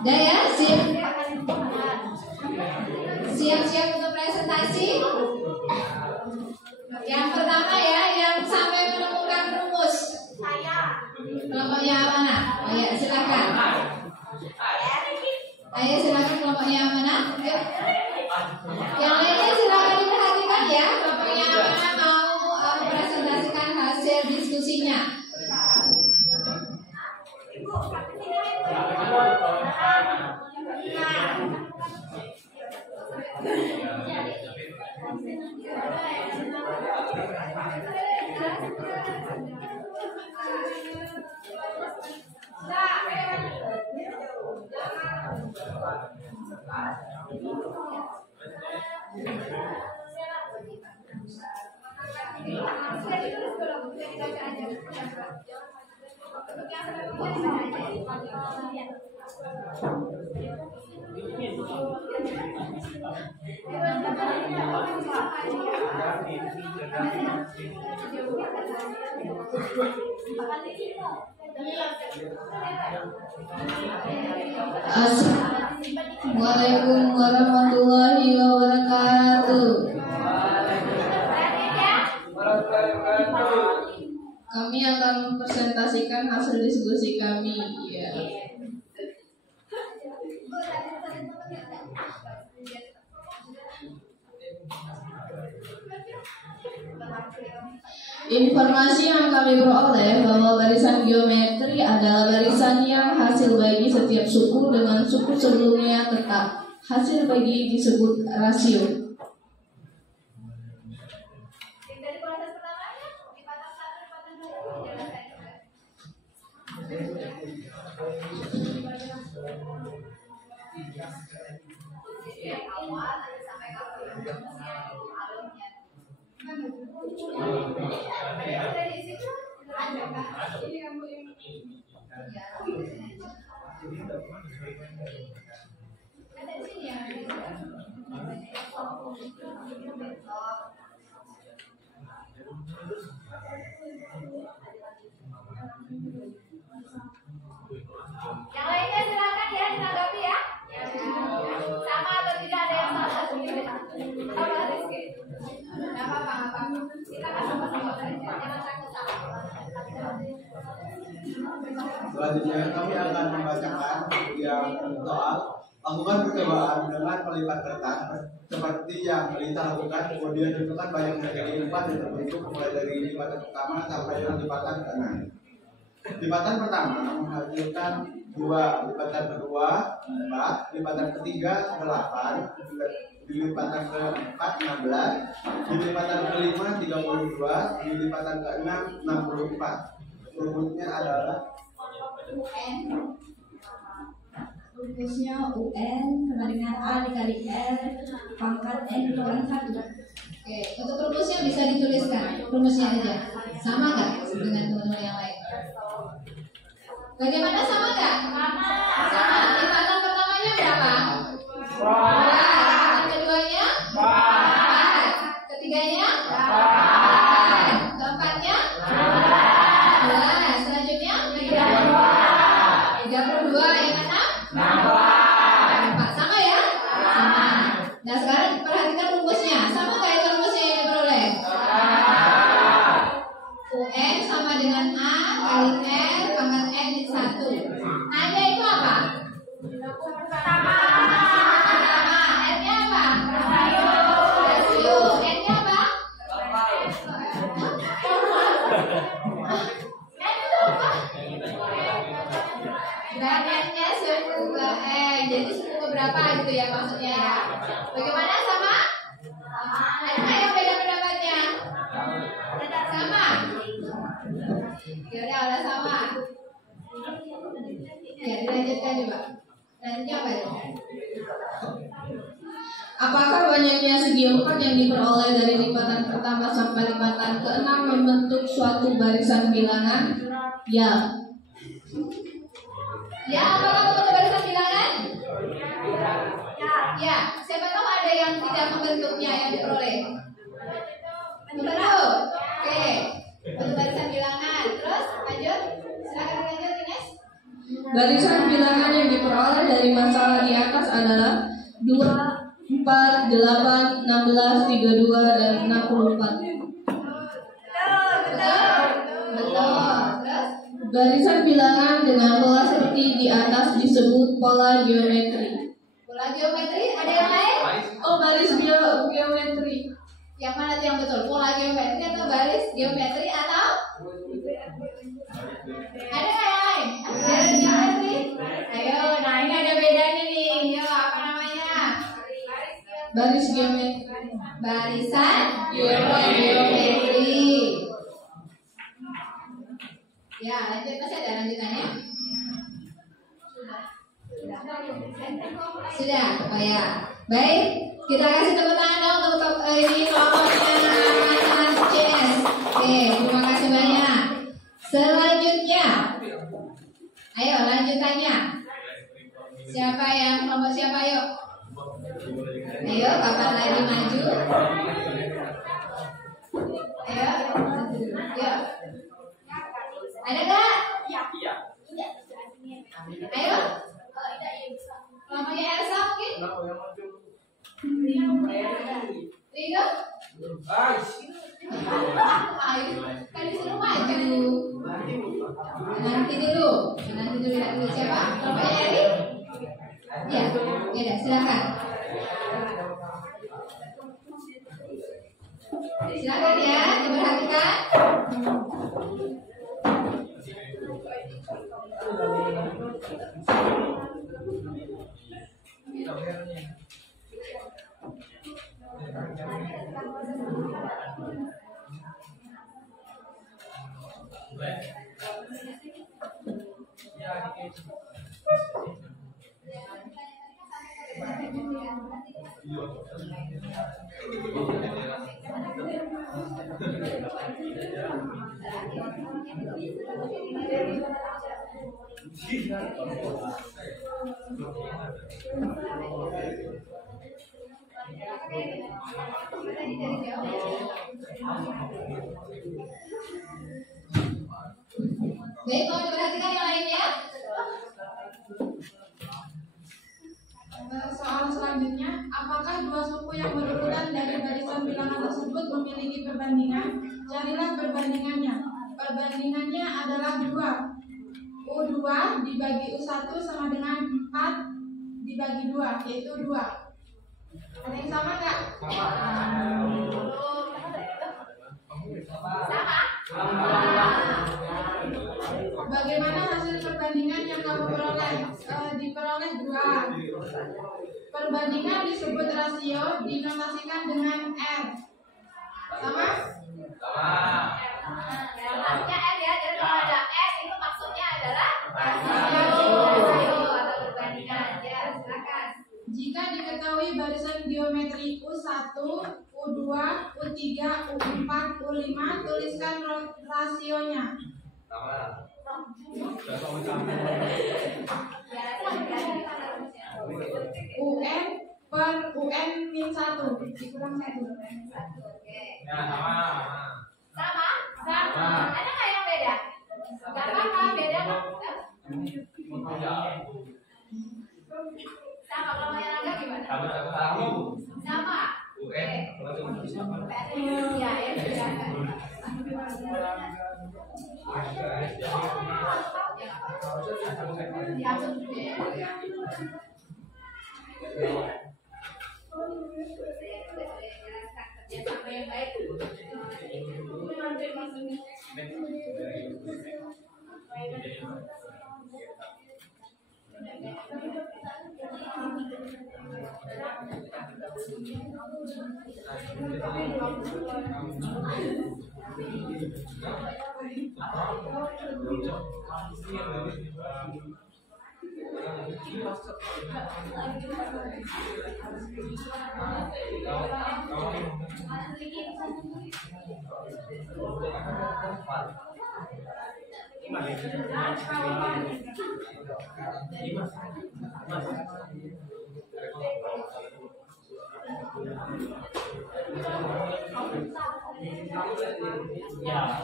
Udah ya, siap-siap untuk presentasi. Yang pertama ya, yang sampai menemukan rumus. Kelompoknya mana? Ayo silakan. Ayo silakan kelompoknya mana? Yang lainnya silakan diperhatikan ya. Kelompoknya mana mau mempresentasikan hasil diskusinya. Assalamualaikum warahmatullahi wabarakatuh. Kami akan mempresentasikan hasil diskusi kami. Ya. Informasi yang kami peroleh bahwa barisan geometri adalah barisan yang hasil bagi setiap suku dengan suku sebelumnya tetap. Hasil bagi disebut rasio. Yang lainnya silakan ya ditanggapi ya. Sama atau tidak ada yang salah? Apa Rizky? Nggak apa-apa. Kita kan sama-sama saja. Jangan takut salah. Selanjutnya kami akan membacakan yang soal lakukan percobaan dengan melipat kertas seperti yang Lita lakukan, kemudian tentukan banyak dari lipat yang terbentuk mulai dari lipatan pertama sampai yang lipatan ke-6. Lipatan pertama menghasilkan 2, lipatan kedua 4, lipatan ketiga 8, di lipatan ke-4 16, di lipatan ke-5 32, di lipatan ke-6 64. Rumusnya adalah Rumusnya UN sama dengan A dikali L pangkat N dikurangi 1. Oke, untuk rumusnya bisa dituliskan. Rumusnya aja. Sama nggak dengan teman-teman yang lain? Bagaimana, sama nggak? Sama. Lipatan pertamanya berapa? 2. Lipatan keduanya? 4. Ketiganya? 8. Keempatnya? 12. Selanjutnya? 32. Yang keenam? 4. Sama ya? Sama. Nah sekarang perhatikan rumusnya. Sama nggak itu rumusnya yang diperoleh? UN sama dengan A kali L pangkat N di 1. A-nya itu apa? Pertama. N-nya apa? Rasio. N-nya apa? N itu apa? N-nya suku ke N. Jadi suku ke berapa gitu ya maksudnya? Bagaimana, sama? Ada nggak yang beda pendapatnya? Sama. Ya udah sama. Ya, dilanjutkan coba. Lanjutnya apa itu? Apakah banyaknya segi 4 yang diperoleh dari lipatan pertama sampai lipatan ke-6 membentuk suatu barisan bilangan? Ya. Ya, apakah membentuk barisan bilangan? Ya. Siapa tahu ada yang tidak membentuknya yang diperoleh? Membentuk. Oke. Bentuk barisan bilangan. Terus lanjut. Silakan lanjut, Ines. Barisan bilangan yang diperoleh dari masalah di atas adalah 2, 4, 8, 16, 32, dan 64. Betul. Terus barisan bilangan dengan pola seperti di atas disebut pola geometri. Pola geometri ada yang lain? Oh, baris geometri. Yang mana tuh yang betul? Pola geometri atau baris geometri atau? Ada nggak yang lain? Baris geometri? Ayo, nah ini ada bedanya nih. Yo, apa namanya? Baris geometri. Barisan geometri. Ya, lanjut, masih ada lanjutannya? Sudah, oh ya. Baik, kita kasih tepuk tangan dong untuk ini kelompoknya teman CS. Oke, terima kasih banyak. Selanjutnya, ayo lanjutannya. Siapa yang kelompok siapa yuk? Ayo, kapan lagi maju? Ayo, yuk. Ada nggak? Iya. Ayo. Kelompoknya Elsa mungkin? Rido? Ayo, kan disuruh maju. Nanti dulu. Siapa? Kelompoknya Eri? Ya, ya, silakan. Silakan ya, diperhatikan. Baik, mau diperhatikan yang lainnya? Soal selanjutnya, apakah dua suku yang berurutan dari barisan bilangan tersebut memiliki perbandingan? Carilah perbandingannya. Perbandingannya adalah 2. U2 dibagi U1 sama dengan 4 dibagi 2, yaitu 2. Ada yang sama nggak? Bagaimana hasil perbandingan yang kamu peroleh? Diperoleh 2. Perbandingan disebut rasio, dinotasikan dengan R. Sama? Maksudnya R ya, jadi kalau ada S itu maksudnya adalah rasio atau perbandingan aja. Silakan. Jika diketahui barisan geometri U1, U2, U3, U4, U5, tuliskan rasionya. UN per UN min 1 dikurang 1. Sama? Ada nggak yang beda? Nggak apa-apa, beda kok. Sama, kalau yang agak gimana? Sama. Oke. Ya, ya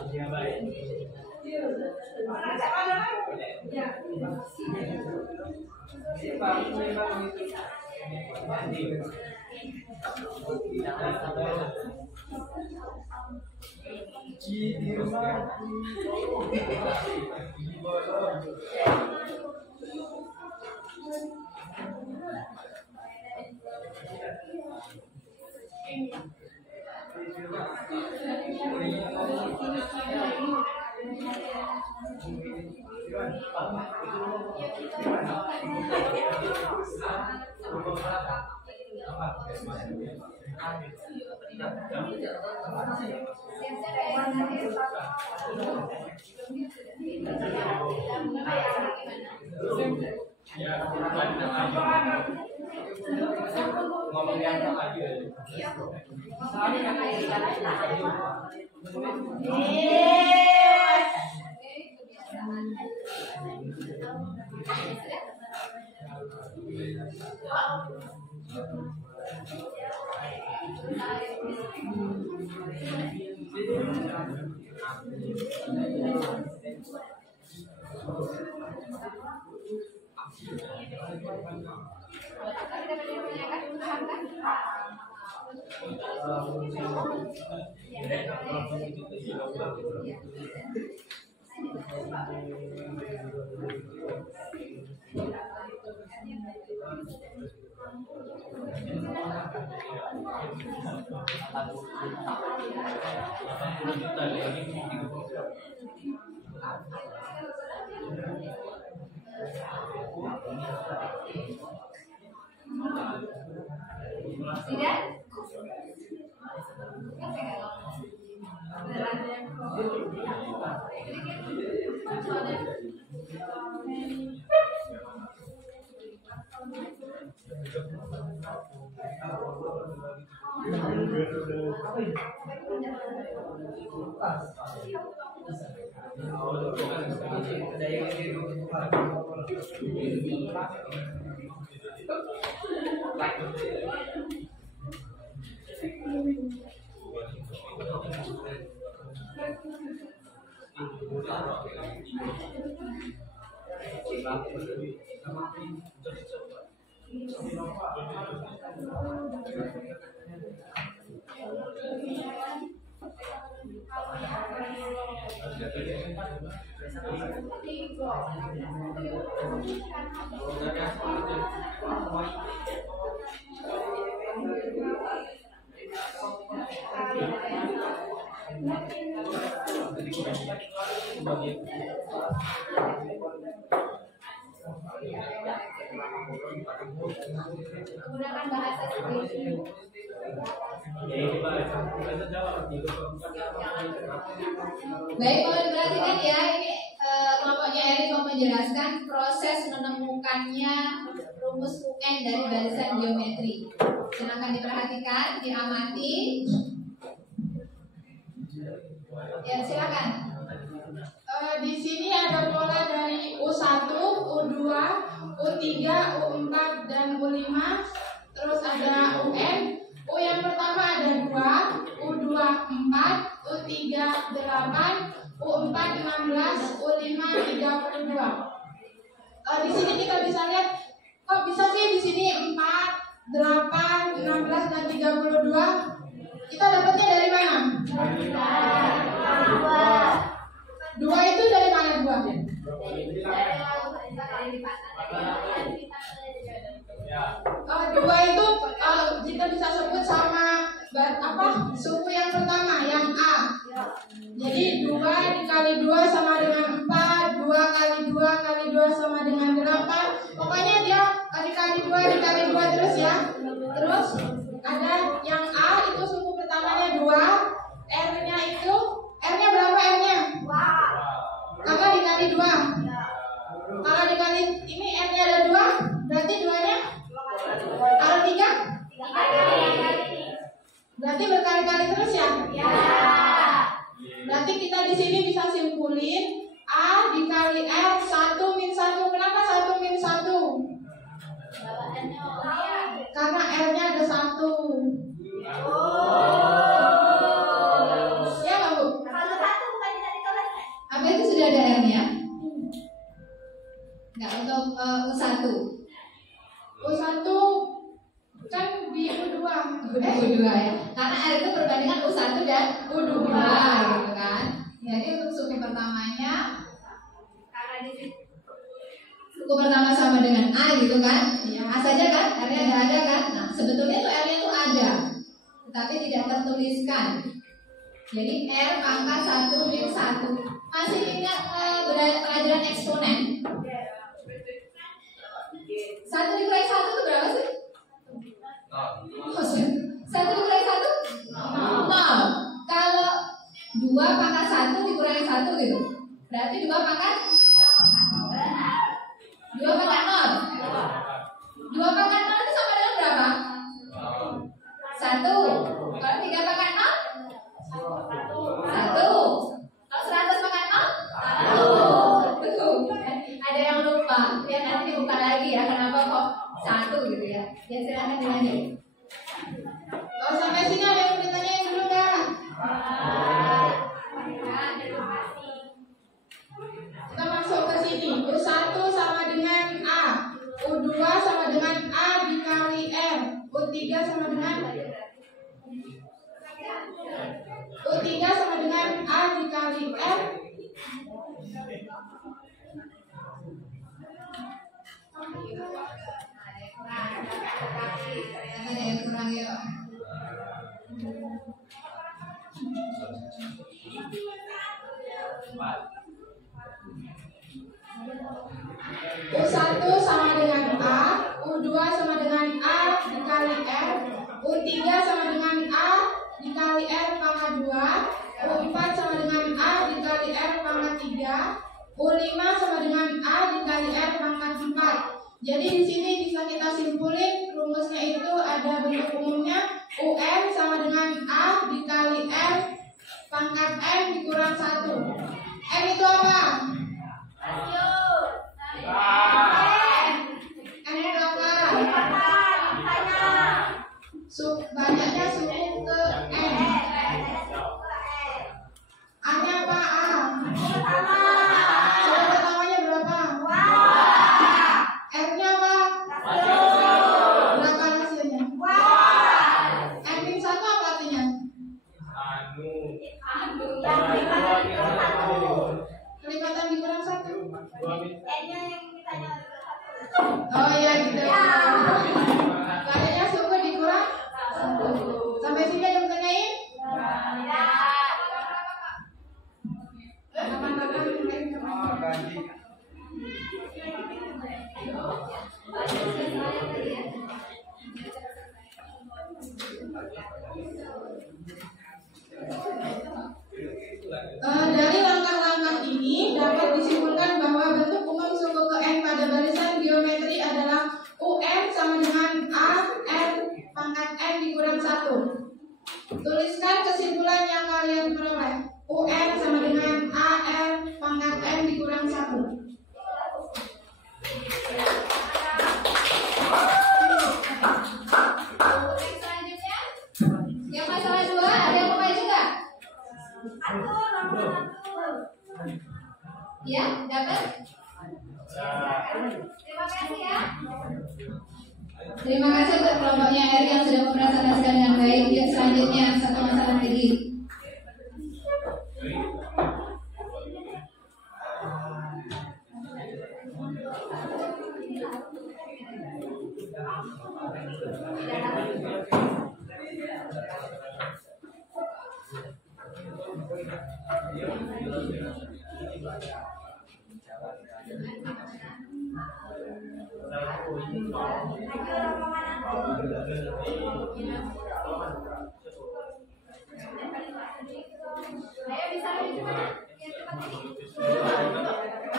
Ya, baik. Menggunakan bahasa sendiri. Baik, mohon diperhatikan ya, ini kelompoknya Erik mau menjelaskan proses menemukannya rumus UN dari barisan geometri. Silakan diperhatikan, diamati. Ya, silakan. Di sini ada pola dari U1, U2, U3, U4, dan U5. Terus ada UN. U yang pertama ada 2, U2 4, U3 8, U4 16, U5 32. Di sini kita bisa lihat, kok bisa sih di sini 4, 8, 16 dan 32. Kita dapatnya dari mana? 2 itu dari mana 2? Dua itu kita bisa sebut sama suku yang pertama yang A. Jadi 2 dikali 2 sama dengan 4, 2 kali 2 kali 2 sama dengan 8. Pokoknya dia kali 2 dikali 2 terus ya. Terus ada yang A itu suku pertamanya 2. R-nya berapa R-nya? dikali 2. Kalau dikali ini R-nya ada 2, berarti 2-nya kalau 3 berarti berkali-kali terus ya? Berarti kita di sini bisa simpulin A dikali R 1 min 1. Kenapa 1 min 1? Karena R-nya ada 1. Ya nggak Bu? Apa itu sudah ada R-nya? Nggak, untuk U1. U1 kan di U2. U2 ya. Karena R itu perbandingan U1 dan U2 gitu kan. Jadi untuk suku pertamanya suku pertama sama dengan A gitu kan. A saja kan, R-nya ada kan. Nah, sebetulnya tuh R-nya tuh ada, tetapi tidak tertuliskan. Jadi R pangkat 1 min 1. Masih ingat pelajaran eksponen? 1 dikurangi 1 itu berapa sih? 1 dikurangi 1? 0. Kalau 2 pangkat 1 dikurangi 1 gitu, berarti 2 pangkat 2 pangkat 0. 2 pangkat 0 itu sama dengan berapa? 1. Kalau 3 pangkat 0? 1. Kalau 100 pangkat 0? 1. Betul. Ada yang lupa, ya nanti dibuka lagi ya, kenapa kok 1 gitu ya. Ya silahkan dilanjut. Kalau sampai sini ada yang mau ditanyain dulu nggak? Kita masuk ke sini. U1 sama dengan A, U2 sama dengan A dikali R, U3 sama dengan A dikali R. Ada yang kurang ya. U1 sama dengan A, U2 sama dengan A dikali R, U3 sama dengan A dikali R pangkat 2, U4 sama dengan A dikali R pangkat 3, U5 sama dengan A dikali R pangkat 4. Jadi di sini bisa kita simpulin rumusnya itu ada bentuk umumnya UN sama dengan A dikali R pangkat N dikurang 1. N itu apa? N itu apa? Banyaknya suku ke N. A-nya apa? A. Suku pertamanya berapa? R-nya apa? Berapa hasilnya? N min 1 apa artinya? Kelipatan dikurang 1. Oh iya gitu. Banyaknya suku dikurang 1. Sampai sini ada yang tanyain? Dari langkah-langkah ini dapat disimpulkan bahwa bentuk umum suku ke N pada barisan geometri adalah UN sama dengan A N pangkat N dikurang 1. Tuliskan kesimpulan yang kalian peroleh. UN sama dengan A N pangkat N dikurang 1. Selanjutnya, yang masalah 2 ada yang mau maju nggak? Ya, dapat. Terima kasih ya. Terima kasih untuk kelompoknya R yang sudah mempresentasikan dengan baik. Ya, selanjutnya satu masalah lagi. Ayo bisa lebih cepat. Biar cepat ini.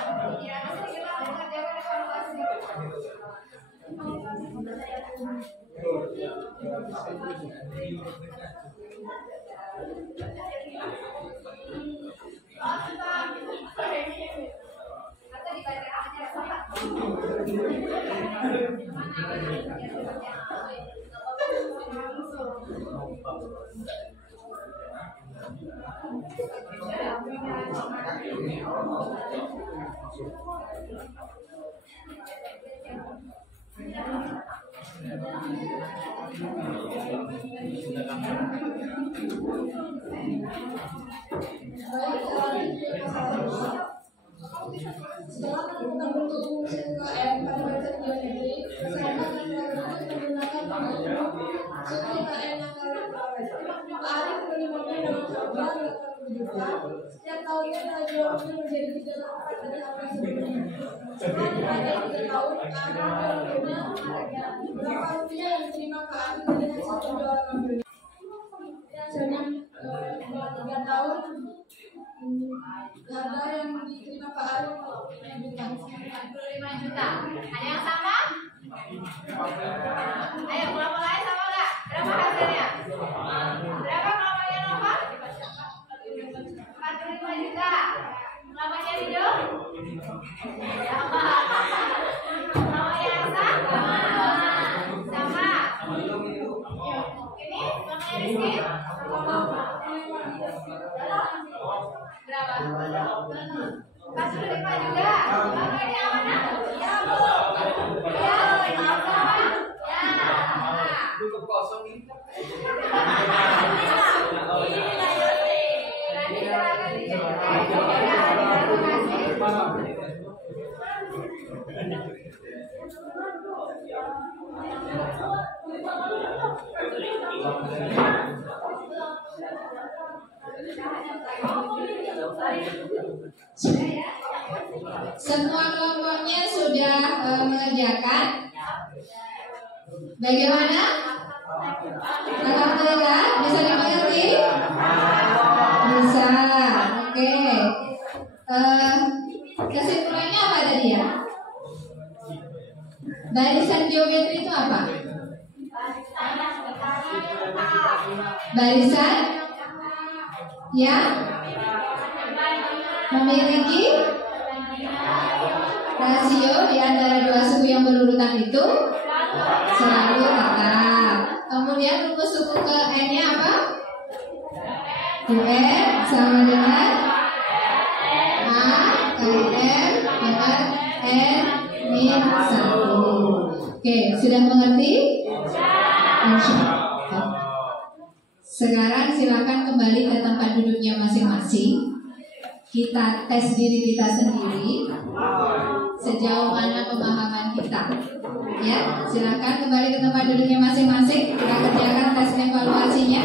Setelah melakukan bentuk fungsi ke M pada bagian geometri, usahakan menggunakan pengaruh seperti KM yang Pak Arif menerimanya dalam program 87. Setiap tahunnya nilai jualnya menjadi 3,4 dari apa sebelumnya. Setelah dipakai 3 tahun, Pak Arif menerima berapa rupiah yang diterima Pak Arif dari hasil penjualan mobilnya. Hasilnya 3 tahun. Harga yang diterima Pak Arif 45 juta. Ada yang sama? Ayo, kelompok lain sama nggak? Berapa hasilnya? Berapa kelompoknya Nova? 45 juta. Kelompoknya Rido? Sama. Kelompoknya Asa? Sama. Ini kelompoknya Rizky? Berapa? 45 juga. Kelompoknya mana? Ya, Bu. Ya, sama. Ya. Cukup kosong ini. Semua kelompoknya sudah mengerjakan. Bagaimana? Alhamdulillah, bisa dimengerti? Bisa. Oke. Kesimpulannya apa tadi ya? Barisan geometri itu apa? Barisan yang memiliki rasio di antara dua suku yang berurutan itu selalu tetap. Kemudian rumus suku ke N-nya apa? UN sama dengan A kali M dengan N min 1. Oke, sudah mengerti? Sekarang silakan kembali ke tempat duduknya masing-masing. Kita tes diri kita sendiri sejauh mana pemahaman kita. Ya, silakan kembali ke tempat duduknya masing-masing. Kita kerjakan tes evaluasinya.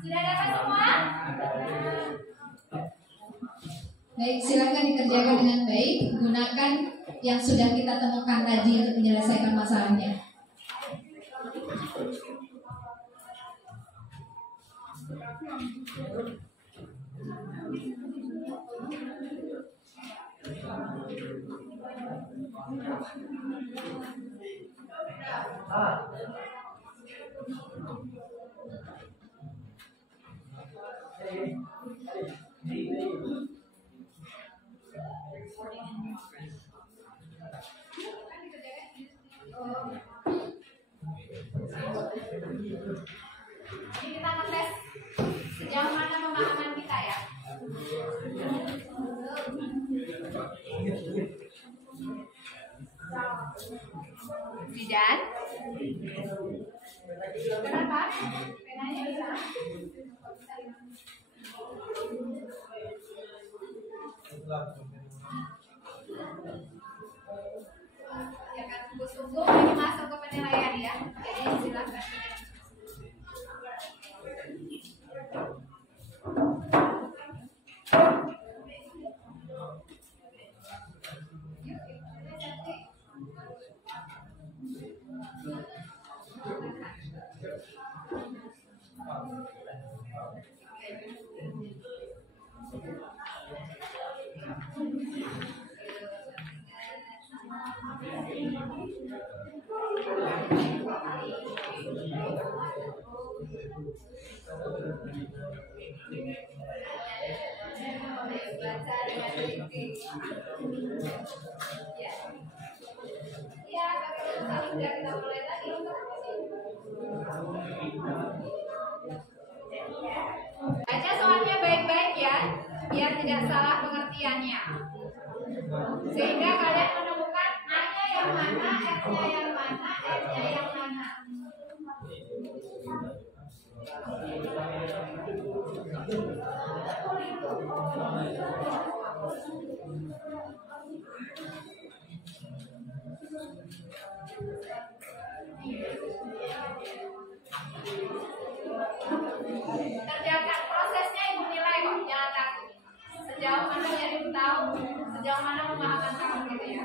Sudah dapat semua? Baik, silakan dikerjakan dengan baik. Gunakan yang sudah kita temukan tadi untuk menyelesaikan masalahnya. Ini kita ngetes sejauh mana pemahaman kita ya. Bidan, kenapa? Penanya bisa? Ya kan, sungguh-sungguh ini masuk ke penilaian ya. Jadi silakan. Baca dengan teliti. Ya. Ya, tapi kalau sudah kita mulai lagi. Baca soalnya baik-baik ya, biar tidak salah pengertiannya. Sehingga kalian menemukan A-nya yang mana, F-nya yang mana, F-nya yang mana. Kerjakan prosesnya, ibu nilai kok, jangan takut. Sejauh mana ya ibu tahu, sejauh mana pemahaman kamu gitu ya.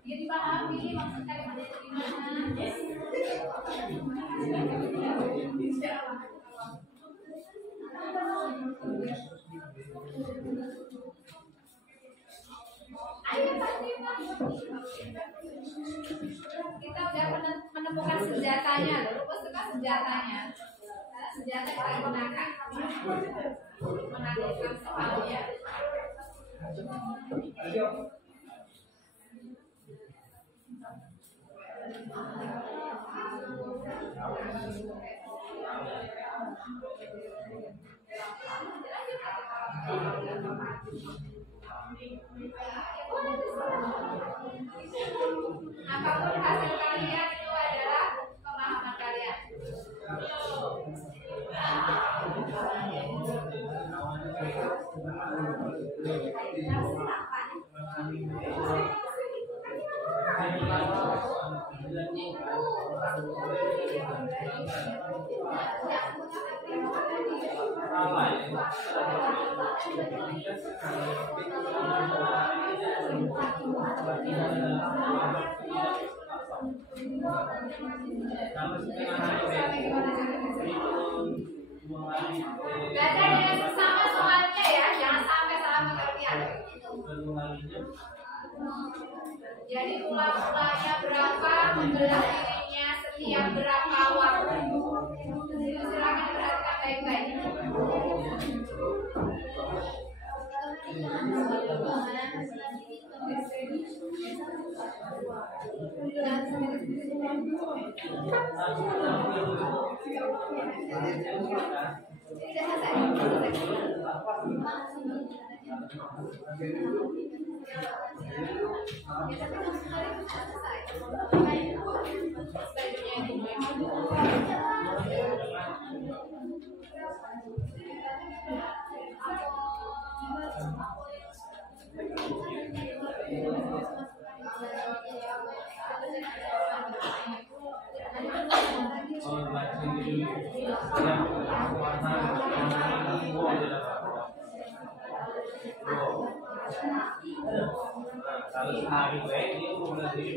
Jadi pahami maksud kalimatnya gimana? Ayo pasti kita udah menemukan senjatanya, rumus itu kan senjatanya. Karena senjata kita gunakan menakutkan soalnya. Apapun hasil kalian itu adalah pemahaman kalian. Baca dengan sesama soalnya ya, jangan sampai salah pengertian. Jadi pula-pulanya berapa, membelah dirinya setiap berapa waktu. Silakan diperhatikan baik-baik. Kalau sehari baik dia mulai dari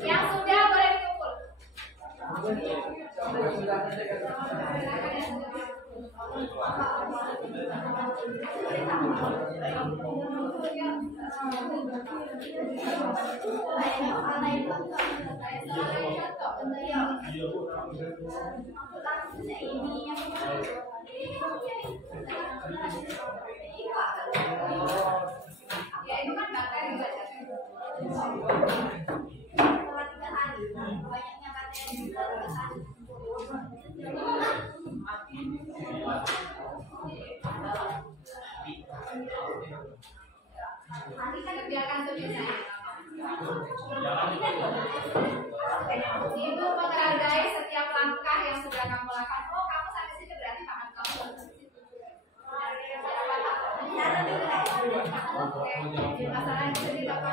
Yang sudah boleh dikumpul. Ya itu kan bakal dibaca. Banyaknya materi nanti kita biarkan sebiasanya. Ibu menghargai setiap langkah yang sudah kamu lakukan. Oh, kamu sampai sini berarti tangan kamu bagus. Masalah yang sedih apa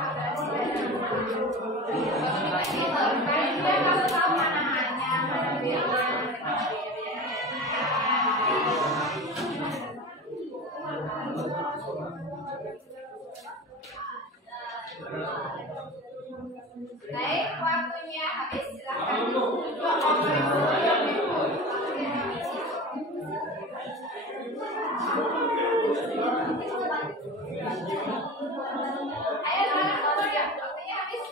kamu tahu mana hanya mana bilang. Baik, waktunya habis. Silakan. Ayo, silakan ya. Waktunya habis.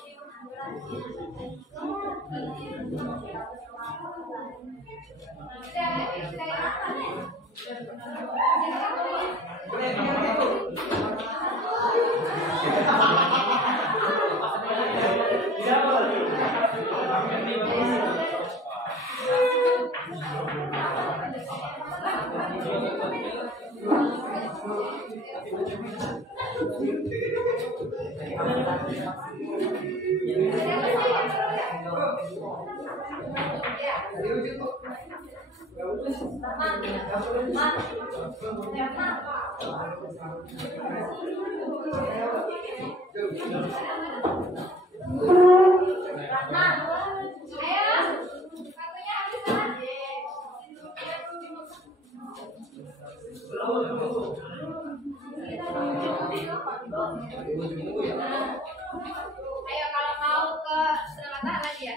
Ayo kalau mau ke selatan lagi ya.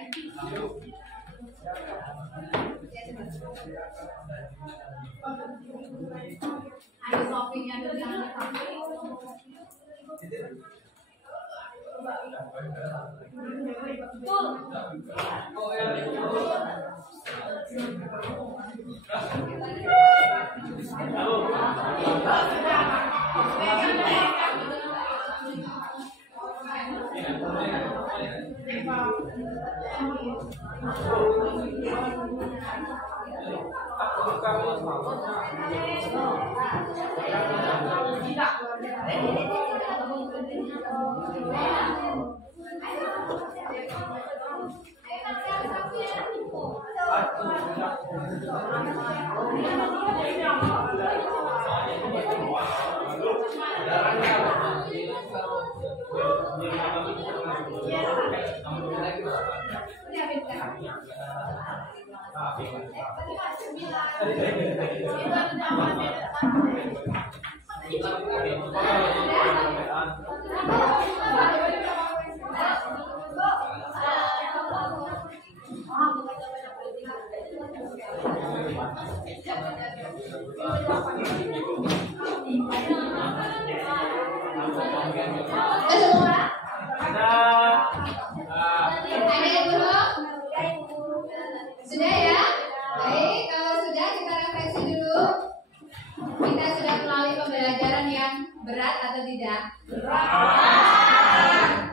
Ayo shoppingnya tuh jangan di kafe. Sudah ya? Baik, kalau sudah kita refleksi dulu. Kita sudah melalui pembelajaran yang berat atau tidak? Berat.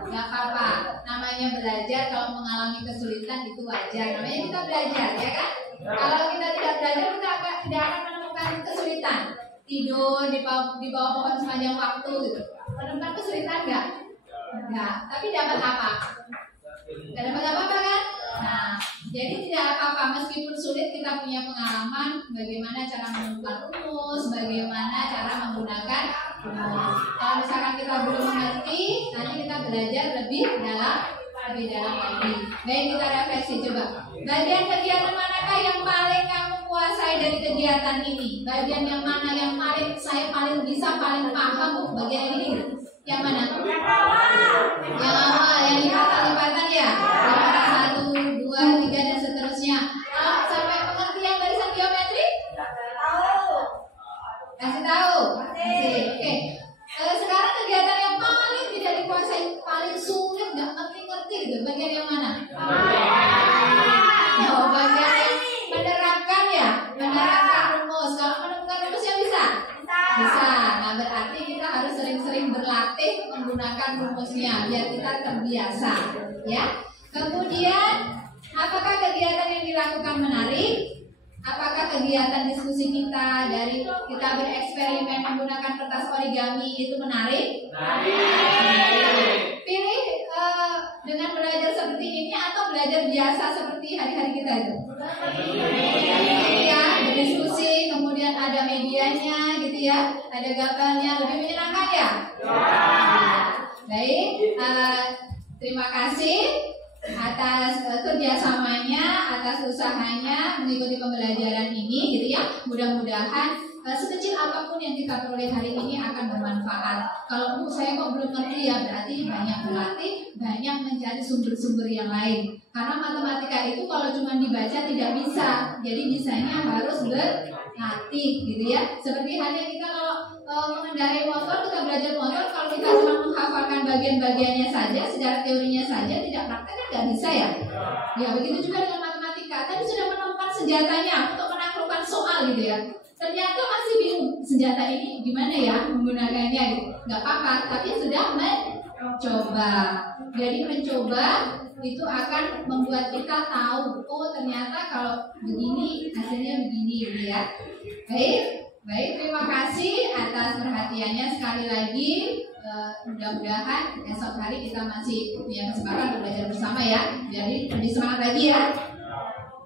Gak apa-apa. Namanya belajar, kalau mengalami kesulitan itu wajar. Namanya kita belajar, ya kan? Kalau kita tidak belajar, kita tidak akan menemukan kesulitan. Tidur di bawah pohon sepanjang waktu gitu. Menemukan kesulitan nggak? Enggak. Tapi dapat apa? Gak dapat apa-apa kan? Nah, jadi tidak apa-apa meskipun sulit kita punya pengalaman bagaimana cara menemukan rumus, bagaimana cara menggunakan rumus. Kalau misalkan kita belum mengerti, nanti kita belajar lebih dalam lagi. Baik, kita refleksi coba. Bagian kegiatan manakah yang paling kamu kuasai dari kegiatan ini? Bagian yang mana yang saya paling bisa, paling paham? Bagian ini. Yang mana? Yang awal, yang lipatan-lipatan ya. Yang 1, 2, 3 dan seterusnya. Sampai pengertian barisan geometri? Kasih tahu. Oke. Sekarang kegiatan yang paling tidak dikuasai, paling sulit, nggak ngerti gitu. Bagian yang mana? Oh, bagian yang menerapkan ya, menerapkan rumus. Kalau menemukan rumusnya bisa? Bisa. Nah, berarti kita harus sering-sering berlatih menggunakan rumusnya biar kita terbiasa, ya. Kemudian, apakah kegiatan yang dilakukan menarik? Apakah kegiatan diskusi kita dari kita bereksperimen menggunakan kertas origami itu menarik? Menarik. Pilih dengan belajar seperti ini atau belajar biasa seperti hari-hari kita itu. Ya, berdiskusi, kemudian ada medianya, gitu ya, ada gambarnya, lebih menyenangkan ya? Baik, terima kasih atas kerjasamanya, atas usahanya mengikuti pembelajaran ini, gitu ya. Mudah-mudahan sekecil apapun yang kita peroleh hari ini akan bermanfaat. Kalau saya kok belum ngerti ya, berarti banyak berlatih, banyak mencari sumber-sumber yang lain. Karena matematika itu kalau cuma dibaca tidak bisa, jadi bisanya harus berlatih, gitu ya. Seperti halnya kita kalau mengendarai motor, kita belajar motor, kalau kita cuma menghafalkan bagian-bagiannya saja, secara teorinya saja, tidak praktek kan nggak bisa ya. Ya begitu juga dengan matematika. Tadi sudah menemukan senjatanya untuk menaklukkan soal, gitu ya. Ternyata masih bingung senjata ini gimana ya menggunakannya, gitu. Nggak apa-apa, tapi sudah mencoba. Jadi mencoba itu akan membuat kita tahu, oh ternyata kalau begini hasilnya begini, gitu ya. Baik, terima kasih atas perhatiannya sekali lagi. Mudah-mudahan esok hari kita masih punya kesempatan untuk belajar bersama ya. Jadi lebih semangat lagi ya.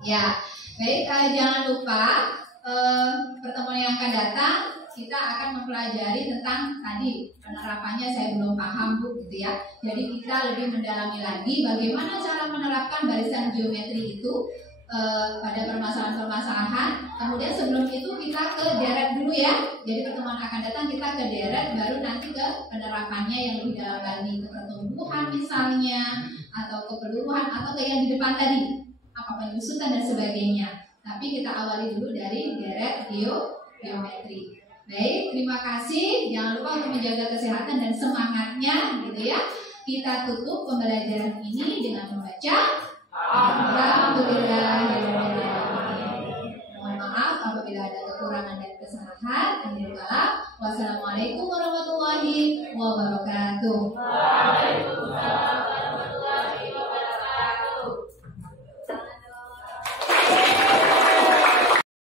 Ya, baik. Jangan lupa pertemuan yang akan datang kita akan mempelajari tentang tadi penerapannya saya belum paham Bu, gitu ya. Jadi kita lebih mendalami lagi bagaimana cara menerapkan barisan geometri itu pada permasalahan-permasalahan. Kemudian sebelum itu kita ke deret dulu ya. Jadi pertemuan akan datang kita ke deret, baru nanti ke penerapannya yang lebih dalam lagi, ke pertumbuhan misalnya, atau ke peluruhan, atau ke yang di depan tadi, apa penyusutan dan sebagainya. Tapi kita awali dulu dari deret geometri. Baik, terima kasih. Jangan lupa untuk menjaga kesehatan dan semangatnya, gitu ya. Kita tutup pembelajaran ini dengan membaca Alhamdulillah. Mohon maaf apabila ada kekurangan dan kesalahan. Wassalamualaikum warahmatullahi wabarakatuh.